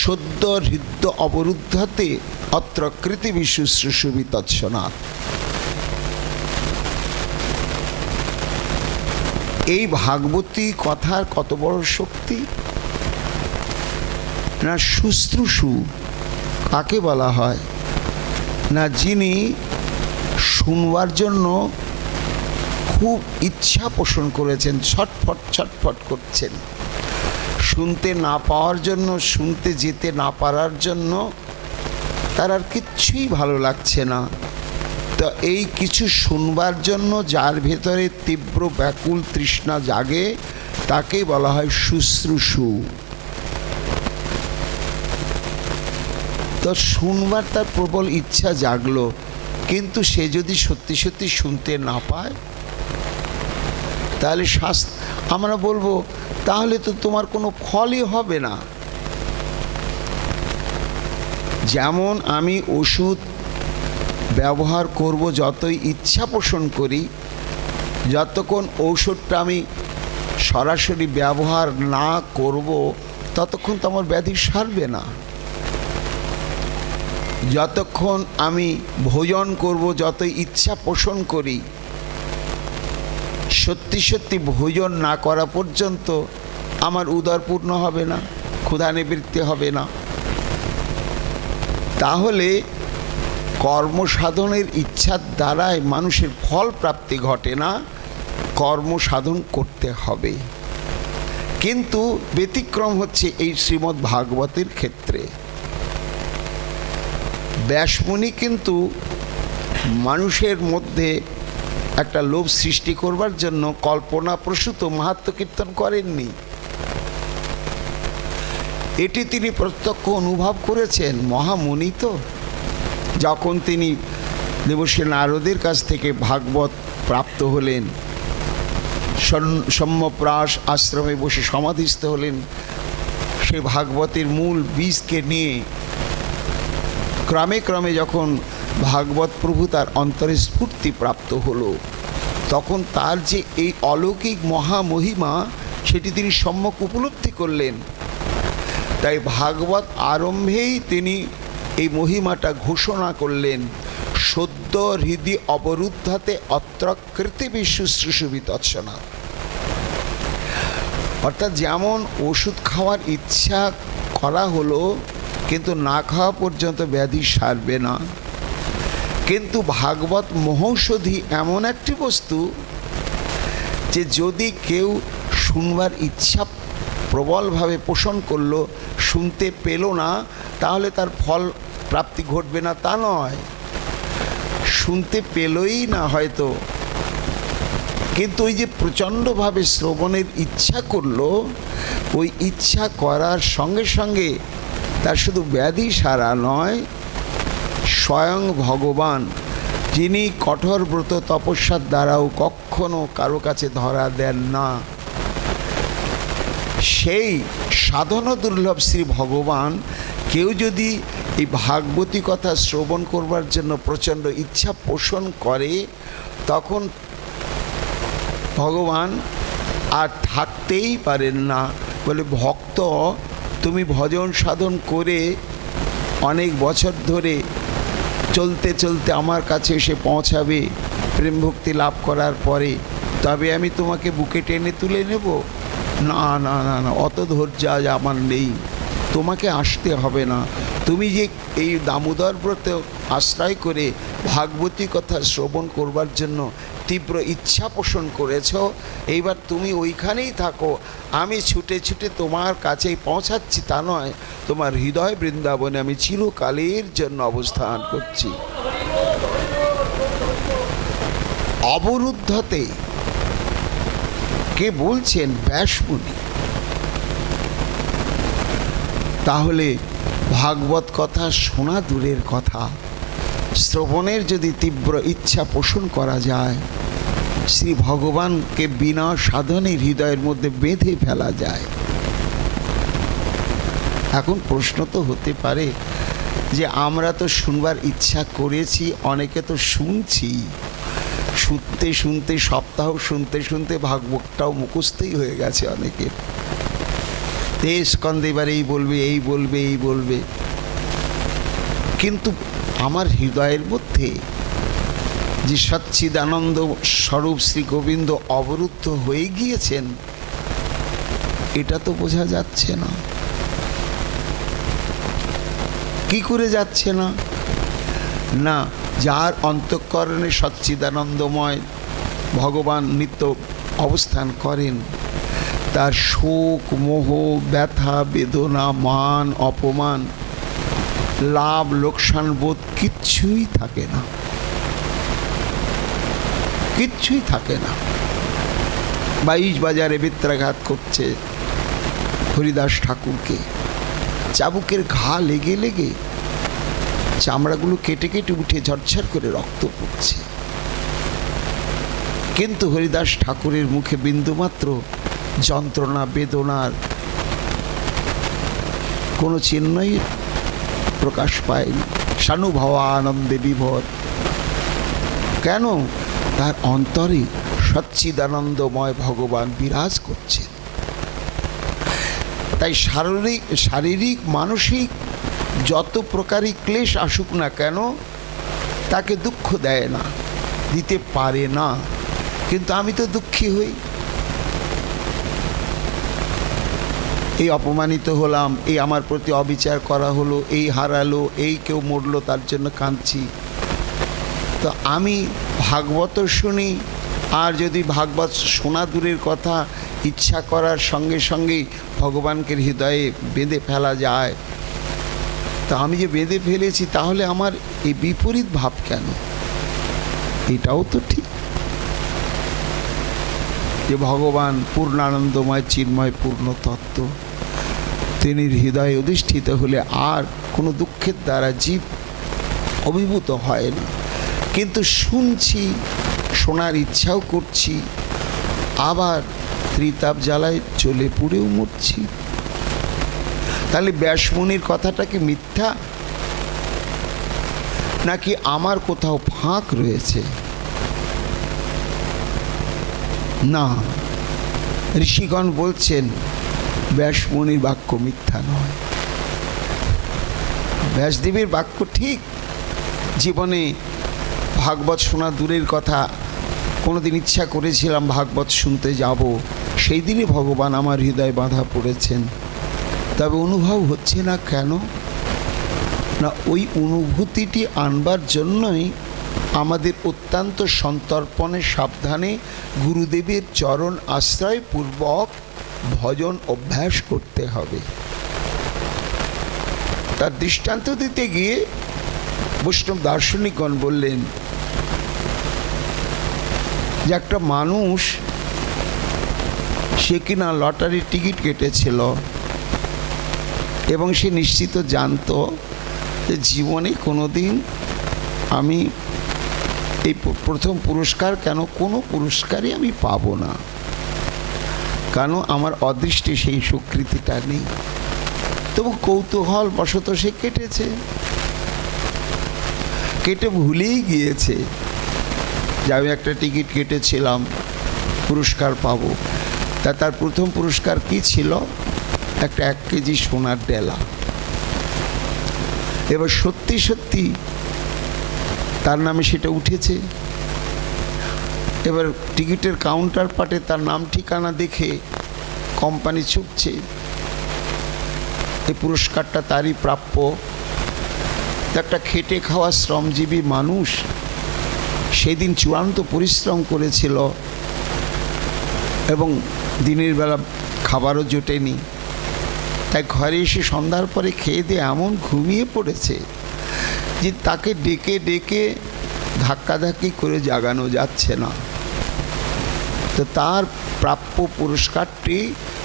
সদ্য হৃদ্য অবরুদ্ধতে অত্র কৃতি বিশুশ্রুষুবি তৎসনাৎ। এই ভাগবতী কথার কত বড় শক্তি না! শুশ্রূষু কাকে বলা হয় না? যিনি শুনবার জন্য খুব ইচ্ছা পোষণ করেছেন, ছটফট ছটফট করছেন। শুনতে না পাওয়ার জন্য, শুনতে যেতে না পারার জন্য তার আর কিচ্ছুই ভালো লাগছে না। তো এই কিছু শুনবার জন্য যার ভেতরে তীব্র ব্যাকুল তৃষ্ণা জাগে তাকেই বলা হয় শুশ্রূষু। তো শুনবার তার প্রবল ইচ্ছা জাগলো, কিন্তু সে যদি সত্যি সত্যি শুনতে না পায় তাহলে আমরা বলবো তাহলে তো তোমার কোনো ফলই হবে না। যেমন আমি ওষুধ ব্যবহার করব যতই ইচ্ছা পোষণ করি, যতক্ষণ ঔষধটা আমি সরাসরি ব্যবহার না করব ততক্ষণ তো আমার ব্যাধি সারবে না। যতক্ষণ আমি ভোজন করব যতই ইচ্ছা পোষণ করি, সত্যি সত্যি ভোজন না করা পর্যন্ত আমার উদর পূর্ণ হবে না, ক্ষুধা নিবৃত্তি হবে না। তাহলে কর্মসাধনের ইচ্ছার দ্বারাই মানুষের ফল প্রাপ্তি ঘটে না, কর্মসাধন করতে হবে। কিন্তু ব্যতিক্রম হচ্ছে এই শ্রীমদ্ ভাগবতের ক্ষেত্রে। ব্যাসমুনি কিন্তু মানুষের মধ্যে একটা লোভ সৃষ্টি করবার জন্য কল্পনা প্রসূত মাহাত্ম্য কীর্তন করেননি। এটি তিনি প্রত্যক্ষ অনুভব করেছেন। মহামুনি তো, যখন তিনি দেবশ্রী নারদের কাছ থেকে ভাগবত প্রাপ্ত হলেন, সম্যপ্রাস আশ্রমে বসে সমাধিস্থ হলেন, সে ভাগবতের মূল বীজকে নিয়ে ক্রমে ক্রমে যখন ভাগবত প্রভু তার অন্তরে স্ফূর্তি প্রাপ্ত হলো, তখন তার যে এই অলৌকিক মহামহিমা সেটি তিনি সম্যক উপলব্ধি করলেন। তাই ভাগবত আরম্ভেই তিনি এই মহিমাটা ঘোষণা করলেন, সদ্য হৃদি অবরুদ্ধাতে অত্রকৃতি বিশুশ্রুষুবি তৎসনা। অর্থাৎ যেমন ওষুধ খাওয়ার ইচ্ছা করা হলো কিন্তু না খাওয়া পর্যন্ত ব্যাধি সারবে না, কিন্তু ভাগবত মহৌষধি এমন একটি বস্তু যে যদি কেউ শুনবার ইচ্ছা প্রবলভাবে পোষণ করলো, শুনতে পেল না, তাহলে তার ফল প্রাপ্তি ঘটবে না তা নয়, শুনতে পেলই না হয়তো, কিন্তু ওই যে প্রচণ্ডভাবে শ্রবণের ইচ্ছা করলো, ওই ইচ্ছা করার সঙ্গে সঙ্গে তার শুধু ব্যাধি সারা নয়, স্বয়ং ভগবান যিনি কঠোর ব্রত তপস্যার দ্বারাও কখনো কারো কাছে ধরা দেন না, সেই সাধন দুর্লভ শ্রী ভগবান কেউ যদি এই ভাগবতী কথা শ্রবণ করবার জন্য প্রচণ্ড ইচ্ছা পোষণ করে, তখন ভগবান আর থাকতেই পারেন না। বলে, ভক্ত তুমি ভজন সাধন করে অনেক বছর ধরে চলতে চলতে আমার কাছে এসে পৌঁছাবে প্রেম ভক্তি লাভ করার পরে, তবে আমি তোমাকে বুকে টেনে তুলে নেব? না না না না, অত ধৈর্য আজ আমার নেই, তোমাকে আসতে হবে না। তুমি যে এই দামোদর ব্রত আশ্রয় করে ভাগবতী কথা শ্রবণ করবার জন্য তীব্র ইচ্ছা পোষণ করেছ, এইবার তুমি ওইখানেই থাকো, আমি ছুটে ছুটে তোমার কাছেই পৌঁছাচ্ছি তা নয়, তোমার হৃদয় বৃন্দাবনে আমি চিরকালের জন্য অবস্থান করছি। অবরুদ্ধতে কে বলছেন? ব্যাসমুনি। তাহলে ভাগবত কথা শোনা দূরের কথা, শ্রবণের যদি তীব্র ইচ্ছা পোষণ করা যায়, শ্রী ভগবানকে বিনা সাধনে হৃদয়ের মধ্যে বেঁধে ফেলা যায়। এখন প্রশ্ন তো হতে পারে যে আমরা তো শুনবার ইচ্ছা করেছি, অনেকে তো শুনছি, শুনতে শুনতে সপ্তাহ শুনতে শুনতে ভাগবতটাও মুখস্থই হয়ে গেছে অনেকের, স্কন্ধে এবার এই বলবে এই বলবে এই বলবে, কিন্তু আমার হৃদয়ের মধ্যে যে সচ্চিদানন্দ স্বরূপ শ্রী গোবিন্দ অবরুদ্ধ হয়ে গিয়েছেন, এটা তো বোঝা যাচ্ছে না। কি করে যাচ্ছে না? না, যার অন্তঃকরণে সচ্চিদানন্দময় ভগবান নিত্য অবস্থান করেন, তার শোক মোহ ব্যথা বেদনা মান অপমান লাভ লোকসান বোধ কিচ্ছুই থাকে না, কিচ্ছুই থাকে না। 22 বাজারে বেত্রাঘাত করছে হরিদাস ঠাকুরকে, চাবুকের ঘা লেগে লেগে চামড়াগুলো কেটে কেটে উঠে ঝরঝর করে রক্ত পড়ছে, কিন্তু হরিদাস ঠাকুরের মুখে বিন্দুমাত্র যন্ত্রণা বেদনার কোনো চিহ্নই প্রকাশ পায়নি। সানুভবা আনন্দে বিভোর। কেন? তার অন্তরে সচ্চিদানন্দময় ভগবান বিরাজ করছেন। তাই শারীরিক মানসিক যত প্রকারই ক্লেশ আসুক না কেন, তাকে দুঃখ দেয় না, দিতে পারে না, কিন্তু আমি তো দুঃখী হই। এই অপমানিত হলাম, এই আমার প্রতি অবিচার করা হলো, এই হারালো, এই কেউ মরলো, তার জন্য কাঁদছি। তো আমি ভাগবত শুনি, আর যদি ভাগবত শোনা দূরের কথা, ইচ্ছা করার সঙ্গে সঙ্গেই ভগবানকে হৃদয়ে বেঁধে ফেলা যায়, তা আমি যে বেঁধে ফেলেছি, তাহলে আমার এই বিপরীত ভাব কেন? এটাও তো ঠিক যে ভগবান পূর্ণানন্দময় চিন্ময় পূর্ণ তত্ত্ব, তিনি হৃদয়ে অধিষ্ঠিত হলে আর কোনো দুঃখের দ্বারা জীব অভিভূত হয় না। কিন্তু শুনছি, শোনার ইচ্ছাও করছি, আবার ত্রিতাপ জ্বালায় জ্বলে পুড়েও মরছি। তাহলে ব্যাসমুনির কথাটা কি মিথ্যা, নাকি আমার কোথাও ফাঁক রয়েছে? না, ঋষিগণ বলছেন ব্যাসমুনির বাক্য মিথ্যা নয়। ব্যাসদেবের বাক্য ঠিক। জীবনে ভাগবত শোনা দূরের কথা, কোনোদিন ইচ্ছা করেছিলাম ভাগবত শুনতে যাব, সেই দিনই ভগবান আমার হৃদয়ে বাঁধা পড়েছেন। তবে অনুভব হচ্ছে না কেন? না, ওই অনুভূতিটি আনবার জন্যই আমাদের অত্যন্ত সন্তর্পণে সাবধানে গুরুদেবের চরণ আশ্রয় পূর্বক ভজন অভ্যাস করতে হবে। তার দৃষ্টান্ত দিতে গিয়ে বৈষ্ণব দার্শনিকগণ বললেন যে একটা মানুষ, সে কিনা লটারির টিকিট কেটেছিল এবং সে নিশ্চিত জানতো যে জীবনে কোনোদিন আমি এই প্রথম পুরস্কার কেন, কোনো পুরস্কারই আমি পাবো না, কেন আমার অদৃষ্টে সেই স্বীকৃতিটা নেই। তবু কৌতূহল বশত সে কেটেছে, কেটে ভুলেই গিয়েছে যে আমি একটা টিকিট কেটেছিলাম, পুরস্কার পাবো। তা তার প্রথম পুরস্কার কি ছিল? একটা 1 কেজি সোনার ডেলা। এবার সত্যি সত্যি তার নামে সেটা উঠেছে। এবার টিকিটের কাউন্টার পার্টে তার নাম ঠিকানা দেখে কোম্পানি ছুটছে, এই পুরস্কারটা তারই প্রাপ্য। একটা খেটে খাওয়া শ্রমজীবী মানুষ সেদিন চূড়ান্ত পরিশ্রম করেছিল এবং দিনের বেলা খাবারও জোটেনি, তাই ঘরে এসে সন্ধ্যার পরে খেয়ে দিয়ে এমন ঘুমিয়ে পড়েছে যে তাকে ডেকে ডেকে ধাক্কাধাক্কি করে জাগানো যাচ্ছে না। তো তার প্রাপ্য পুরস্কারটি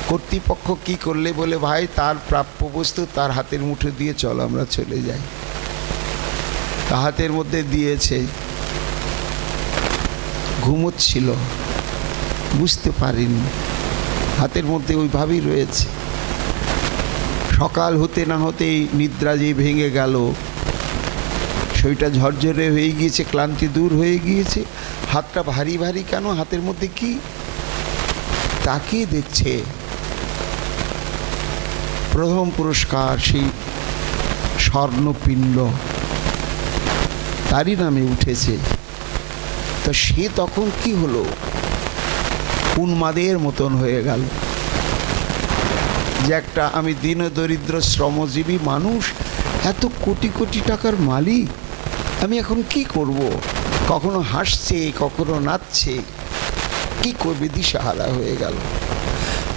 কর্তৃপক্ষ কি করলে বলে, ভাই তার প্রাপ্য বস্তু তার হাতের মুঠো দিয়ে চলো আমরা চলে যাই। তা হাতের মধ্যে দিয়েছে, ঘুমোচ্ছিল, বুঝতে পারিনি, হাতের মধ্যে ওইভাবেই রয়েছে। সকাল হতে না হতেই নিদ্রা যে ভেঙে গেল, শরীরটা ঝরঝরে হয়ে গিয়েছে, ক্লান্তি দূর হয়ে গিয়েছে, হাতটা ভারী ভারী কেন, হাতের মধ্যে কি? তাকিয়ে দেখছে প্রথম পুরস্কার সেই স্বর্ণপিণ্ড তারই নামে উঠেছে। তো সে তখন কি হলো? উন্মাদের মতন হয়ে গেল যে একটা আমি দীন দরিদ্র শ্রমজীবী মানুষ, এত কোটি কোটি টাকার মালিক, আমি এখন কি করব? কখনো হাসছে, কখনো নাচছে, কি করবে? দিশাহারা হয়ে গেল।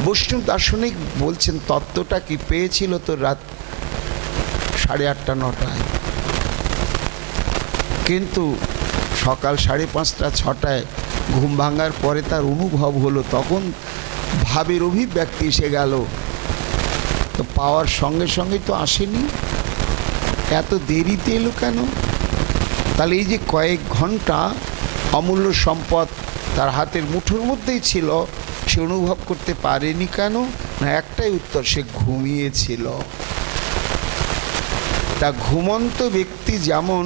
বৈষ্ণব দার্শনিক বলছেন তত্ত্বটা কি পেয়েছিল তো রাত 8:30 9টায়, কিন্তু সকাল 5:30 6টায় ঘুম ভাঙার পরে তার অনুভব হলো, তখন ভাবের অভিব্যক্তি এসে গেল। তো পাওয়ার সঙ্গে সঙ্গে তো আসেনি, এত দেরিতে এলো কেন? তাহলে এই যে কয়েক ঘন্টা অমূল্য সম্পদ তার হাতের মুঠোর মধ্যেই ছিল, সে অনুভব করতে পারেনি কেন? না, একটাই উত্তর, সে ঘুমিয়েছিল। তা ঘুমন্ত ব্যক্তি যেমন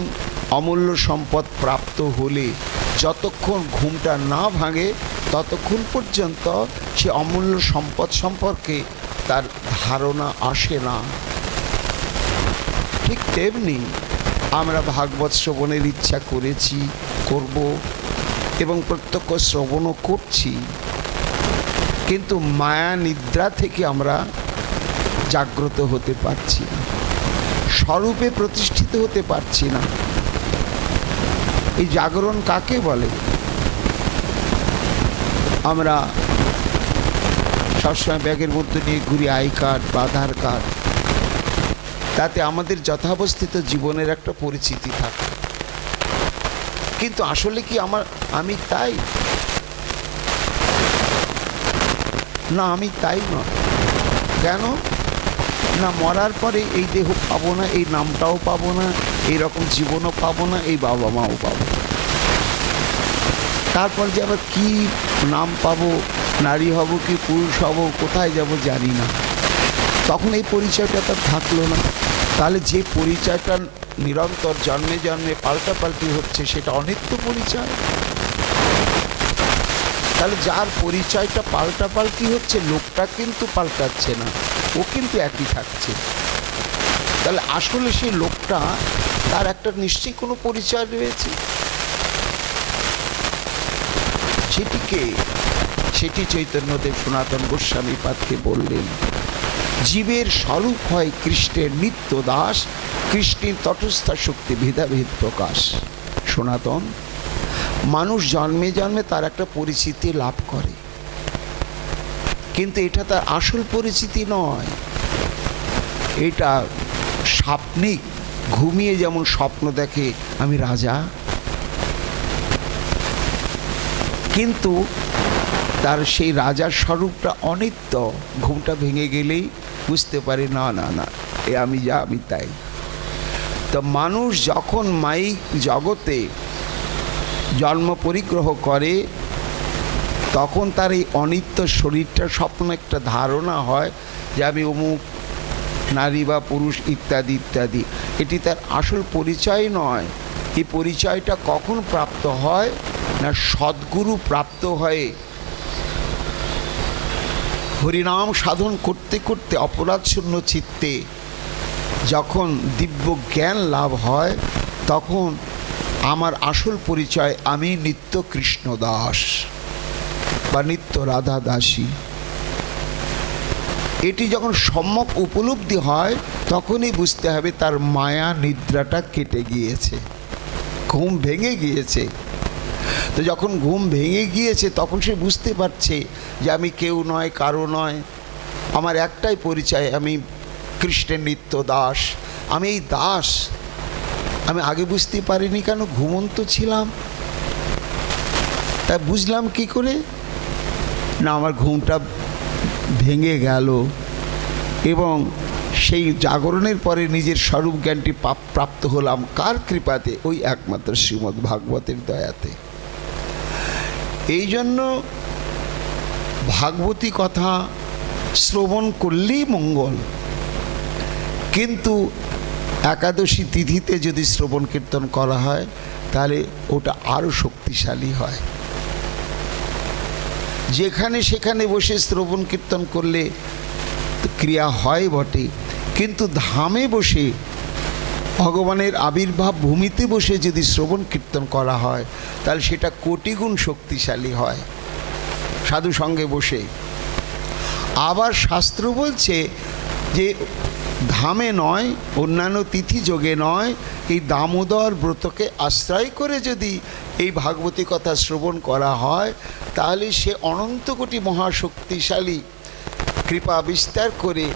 অমূল্য সম্পদ প্রাপ্ত হলে যতক্ষণ ঘুমটা না ভাঙে ততক্ষণ পর্যন্ত সে অমূল্য সম্পদ সম্পর্কে তার ধারণা আসে না। ঠিক তেমনি আমরা ভাগবত শ্রবণের ইচ্ছা করেছি, করব এবং প্রত্যক্ষ শ্রবণও করছি, কিন্তু মায়া নিদ্রা থেকে আমরা জাগ্রত হতে পারছি না, স্বরূপে প্রতিষ্ঠিত হতে পারছি না। এই জাগরণ কাকে বলে? আমরা সবসময় ব্যাগের মধ্যে নিয়ে ঘুরি আই কার্ড বা আধার কার্ড, তাতে আমাদের যথাবস্থিত জীবনের একটা পরিচিতি থাকে, কিন্তু আসলে কি আমি তাই? না, আমি তাই নয়। কেন? না মরার পরে এই দেহ পাবো না, এই নামটাও পাবো না, এইরকম জীবনও পাবো না, এই বাবা মাও পাবো না। তারপর যে আবার কী নাম পাবো, নারী হব কি পুরুষ হব, কোথায় যাব জানি না, তখন এই পরিচয়টা তার থাকলো না। তাহলে যে পরিচয়টা নিরন্তর জন্মে জন্মে পাল্টাপাল্টি হচ্ছে সেটা অনিত্য পরিচয়। তাহলে যার পরিচয়টা পাল্টাপাল্টি হচ্ছে, লোকটা কিন্তু পাল্টাচ্ছে না, ও কিন্তু একই থাকছে। তাহলে আসলে সেই লোকটা তার একটা নিশ্চয়ই কোনো পরিচয় রয়েছে। সেটি চৈতন্যদেব সনাতন গোস্বামী পাদকে বললেন, জীবের স্বরূপ হয় কৃষ্ণের নিত্য দাস, কৃষ্ণের তটস্থ শক্তি ভেদাভেদ প্রকাশ। সনাতন মানুষ জন্মে জন্মে তার একটা পরিচিতি লাভ করে, কিন্তু এটা তার আসল পরিচিতি নয়। এটা স্বপ্নিক, ঘুমিয়ে যেমন স্বপ্ন দেখে আমি রাজা, কিন্তু তার সেই রাজার স্বরূপটা অনিত্য। ঘুমটা ভেঙে গেলেই বুঝতে পারে না না না, এ আমি যা আমি তাই। তো মানুষ যখন মাইক জগতে জন্ম পরিগ্রহ করে, তখন তার এই অনিত্য শরীরটা স্বপ্ন একটা ধারণা হয় যে আমি অমুক নারী বা পুরুষ ইত্যাদি ইত্যাদি। এটি তার আসল পরিচয় নয়। এই পরিচয়টা কখন প্রাপ্ত হয় না, সদ্গুরু প্রাপ্ত হয়ে হরিনাম সাধন করতে করতে অপরাধশূন্য চিত্তে যখন দিব্য জ্ঞান লাভ হয়, তখন আমার আসল পরিচয় আমি নিত্য কৃষ্ণ দাস বা নিত্য রাধা দাসী। এটি যখন সম্যক উপলব্ধি হয়, তখনই বুঝতে হবে তার মায়া নিদ্রাটা কেটে গিয়েছে, ঘুম ভেঙে গিয়েছে। তো যখন ঘুম ভেঙে গিয়েছে, তখন সে বুঝতে পারছে যে আমি কেউ নয়, কারো নয়, আমার একটাই পরিচয়, আমি কৃষ্ণের নিত্য দাস। আমি এই দাস, আমি আগে বুঝতে পারিনি কেন, ঘুমন্ত ছিলাম। তা বুঝলাম কি করে না, আমার ঘুমটা ভেঙে গেল এবং সেই জাগরণের পরে নিজের স্বরূপ জ্ঞানটি প্রাপ্ত হলাম। কার কৃপাতে? ওই একমাত্র শ্রীমদ্ ভাগবতের দয়াতে। এই জন্য ভাগবতী কথা শ্রবণ করলেই মঙ্গল, কিন্তু একাদশী তিথিতে যদি শ্রবণ কীর্তন করা হয় তাহলে ওটা আরও শক্তিশালী হয়। যেখানে সেখানে বসে শ্রবণ কীর্তন করলে ক্রিয়া হয় বটে, কিন্তু ধামে বসে ভগবানের আবির্ভাব ভূমিতে বসে যদি শ্রবণ কীর্তন করা হয় তাহলে সেটা কোটিগুণ শক্তিশালী হয় সাধু সঙ্গে বসে। আবার শাস্ত্র বলছে যে ধামে নয়, অন্যান্য তিথি যোগে নয়, এই দামোদর ব্রতকে আশ্রয় করে যদি এই ভাগবতী কথা শ্রবণ করা হয় তাহলে সে অনন্ত কোটি মহাশক্তিশালী কৃপা বিস্তার করে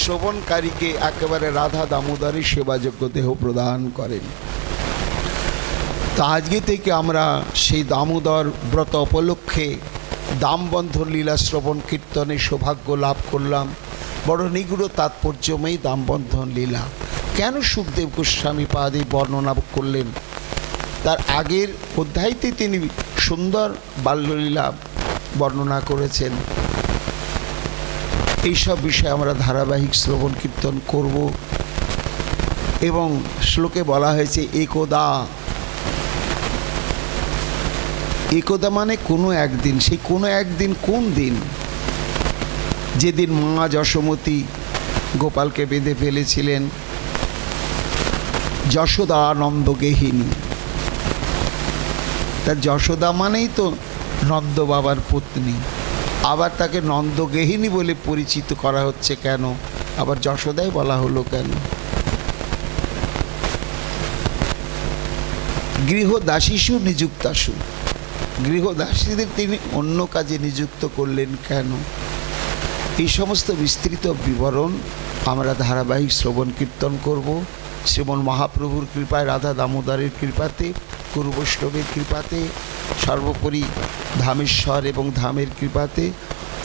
শ্রবণকারীকে একেবারে রাধা দামোদরের সেবাযোগ্য দেহ প্রদান করেন। তা আজকে থেকে আমরা সেই দামোদর ব্রত উপলক্ষে দামবন্ধন লীলা শ্রবণ কীর্তনের সৌভাগ্য লাভ করলাম। বড় নিগুড় তাৎপর্যময়ী দামবন্ধন লীলা। কেন সুখদেব গোস্বামী পাদে বর্ণনা করলেন? তার আগের অধ্যায়তে তিনি সুন্দর বাল্যলীলা বর্ণনা করেছেন। এইসব বিষয়ে আমরা ধারাবাহিক শ্রবণ কীর্তন করব। এবং শ্লোকে বলা হয়েছে একদা। একদা মানে কোনো একদিন। সেই কোনো একদিন কোন দিন? যেদিন মা যশোমতী গোপালকে বেঁধে ফেলেছিলেন, যশোদা নন্দ গেহিনী। তার যশোদা মানেই তো নন্দ বাবার পত্নী। আবার তাকে নন্দগেহিনী বলে পরিচিত করা হচ্ছে কেন? আবার যশোদাই বলা হলো কেন? গৃহদাসীষু নিযুক্তাসু, গৃহদাসীদের তিনি অন্য কাজে নিযুক্ত করলেন কেন? এই সমস্ত বিস্তৃত বিবরণ আমরা ধারাবাহিক শ্রবণ কীর্তন করব শ্রীমন মহাপ্রভুর কৃপায়, রাধা দামোদরের কৃপাতে। গুরু বৈষ্ণবের কৃপাতে, সর্বোপরি ধামেশ্বর এবং ধামের কৃপাতে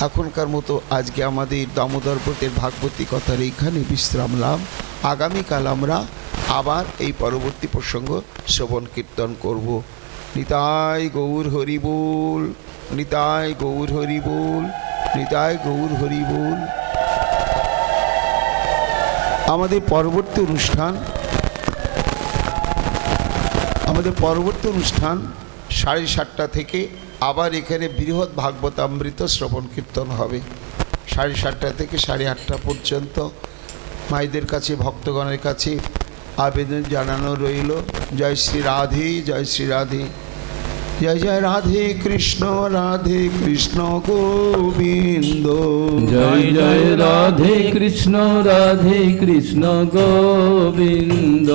এখনকার মতো আজকে আমাদের দামোদর ব্রতের ভাগবতী কথার এইখানে বিশ্রাম লাভ। আগামীকাল আমরা আবার এই পরবর্তী প্রসঙ্গ শ্রবণ কীর্তন করব। নিতাই গৌর হরি বল, নিতাই গৌর হরি বল, নিতাই গৌর হরি বল। আমাদের পরবর্তী অনুষ্ঠান 7:30 থেকে আবার এখানে বৃহৎ ভাগবতামৃত শ্রবণ কীর্তন হবে। 7:30 থেকে 8:30 পর্যন্ত মায়েদের কাছে, ভক্তগণের কাছে আবেদন জানানো রইল। জয় শ্রী রাধে, জয় শ্রী রাধে, জয় জয় রাধে কৃষ্ণ গোবিন্দ, জয় জয় রাধে কৃষ্ণ গোবিন্দ,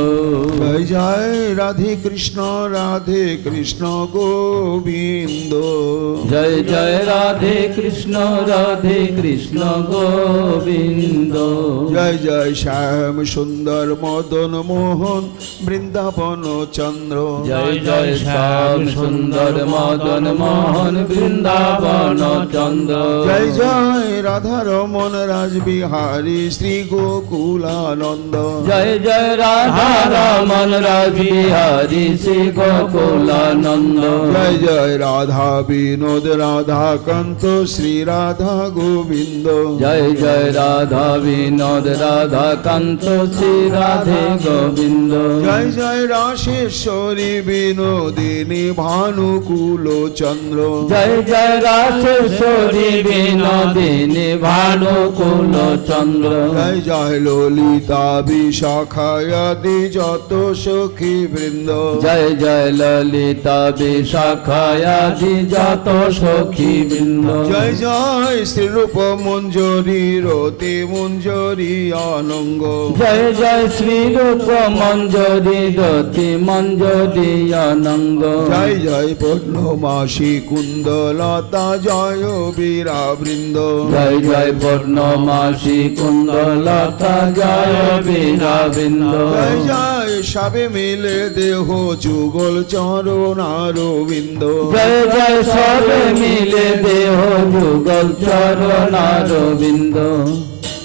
জয় জয় রাধে কৃষ্ণ গোবিন্দ, জয় জয় রাধে কৃষ্ণ গোবিন্দ, জয় জয় শ্যাম সুন্দর মদন মোহন বৃন্দাবন চন্দ্র, জয় জয় শ্যাম সুন্দর মদন মোহন বৃন্দাবন চন্দ্র, জয় জয় রাধা রমন রাজবিহারী শ্রী গোকুলানন্দ, জয় জয় রাধা রমন রাজবিহারী শ্রী গোকুলানন্দ, জয় জয় রাধা বিনোদ রাধাকান্ত শ্রী রাধা গোবিন্দ, জয় জয় রাধা বিনোদ রাধাকান্ত শ্রী রাধে গোবিন্দ, জয় জয় রাশেশ্বরী বিনোদিনী ভানুকুল চন্দ্র, জয় জয় রাশেশ্বরী বিনোদিনী ভানুকুল চন্দ্র, জয় জয় ললিতা বিশাখায়াদি যত সখী বৃন্দ, জয় জয় ললিতা বিশাখায়াদি যত সখী বৃন্দ, জয় জয় শ্রীরূপ মঞ্জরী রতি মঞ্জরী অনঙ্গ, জয় জয় শ্রীরূপ মঞ্জরী রতি মঞ্জরী অনঙ্গ, জয় জয় পূর্ণমাসী কুন্দলতা জয় বীরা বৃন্দ, জয় জয় পূর্ণমাসী কুন্দলতা জয় বীরাবৃন্দ, জয় জয় সবে মিলে দেহ যুগল চরণ আরবিন্দ, জয় জয় সবে মিলে দেহ যুগল চরণ অরবিন্দ,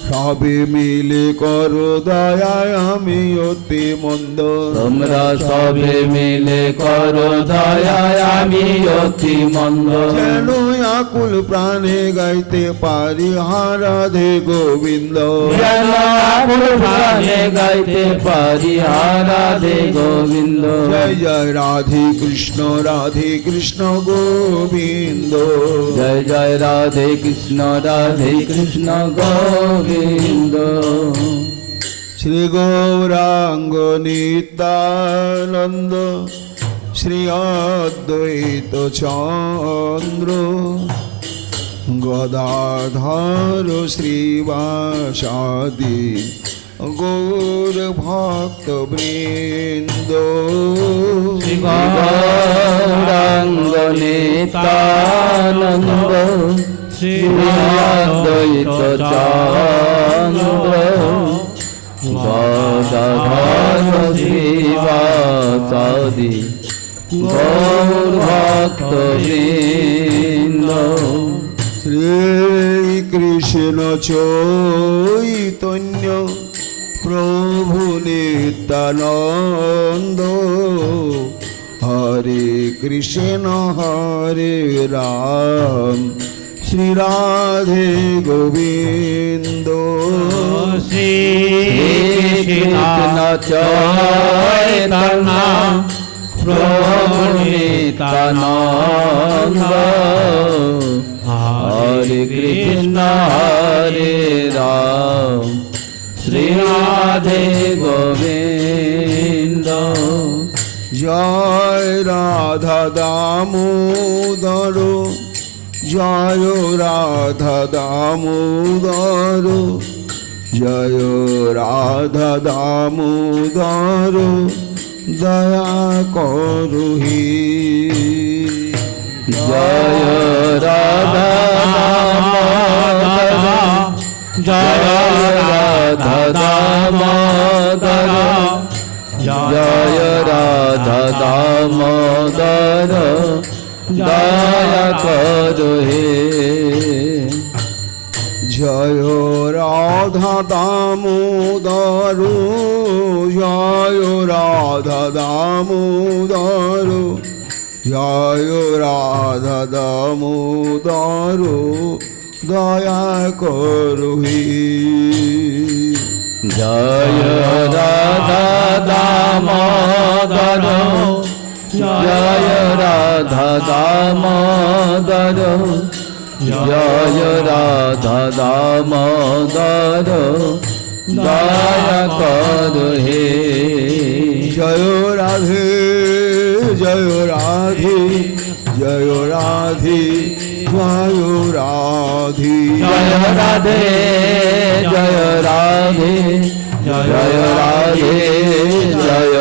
সবে মিলে করো দয়ায় আমি অতি মন্দ, তোমরা সবে মিলে করো দয়ায় আমি অতি মন্দ, যেন আকুল প্রাণে গাইতে পারি হারাধে গোবিন্দ, যেন আকুল প্রাণে গাইতে পারি রাধে গোবিন্দ, জয় জয় রাধে কৃষ্ণ গোবিন্দ, জয় জয় রাধে কৃষ্ণ গোবিন্দ, শ্রী গৌরাঙ্গ নিত্যানন্দ শ্রী অদ্বৈত চন্দ্র গদাধর শ্রীবাসাদি গৌর ভক্ত বৃন্দ, গৌরাঙ্গ নিত্যানন্দ শ্রী অদ্বৈত চন্দ্র গদাধর শ্রীবাসাদি গৌর ভক্ত বৃন্দ, শ্রীকৃষ্ণ চৈতন্য প্রভু নিত্যানন্দ হরে কৃষ্ণ হরে রাম শ্রী রাধে গোবিন্দ, শ্রী কৃষ্ণ চৈতন্য প্রভু নিত্যানন্দ হরে কৃষ্ণ হরে রাম শ্রী রাধে গোবিন্দ, জয় রাধা দামোদর জয় রাধা দামোদর, জয় রাধা দামোদর দয়া করুহি, জয় রাধা জয় রাধা দামোদর, জয় রাধা দামোদর দয়া করো হে। জয় রাধা দামোদর, জয় রাধা দামোদর, জয় রাধা দামোদর, দয়া করো হে। জয় রাধা দামোদর, জয় রাধা দামোদর, জয় রাধা দামোদর, দয়া করো হে। জয় রাধে জয় রাধে জয় রাধে জয় রাধে জয় রাধে জয় রাধে জয় রাধে জয়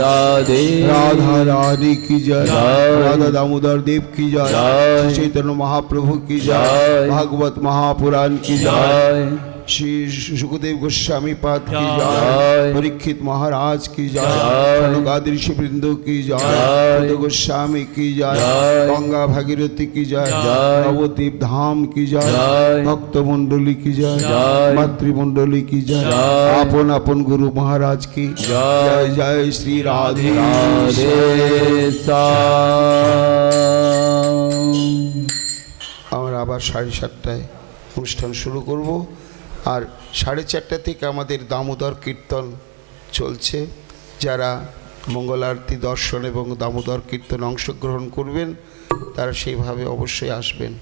রাধে। রাধা রানী की जय, जय। राधा दामोदर देव की जय, जय। चैतन्य महाप्रभु की जय, जय। भागवत महापुराण की जय, जय श्री सुखदेव गोस्वामी पाद की जय। जय, परीक्षित महाराज की जय, जय। अनुगाद ऋषि वृंदों की जय, जय। बुद्ध गोस्वामी की जय, जय। गंगा भागीरथी की जय, जय। नवद्वीप धाम की जय, जय। भक्त मंडली की जय, जय। मातृमंडली की जय, जय। आपन अपन गुरु महाराज की जय। जय जय श्री राधे রাধে শ্যাম। আমরা আবার 7:30টায় অনুষ্ঠান শুরু করব, আর 4:30 থেকে আমাদের দামোদর কীর্তন চলছে। যারা মঙ্গল আরতি দর্শন এবং দামোদর কীর্তনে অংশগ্রহণ করবেন তারা সেইভাবে অবশ্যই আসবেন।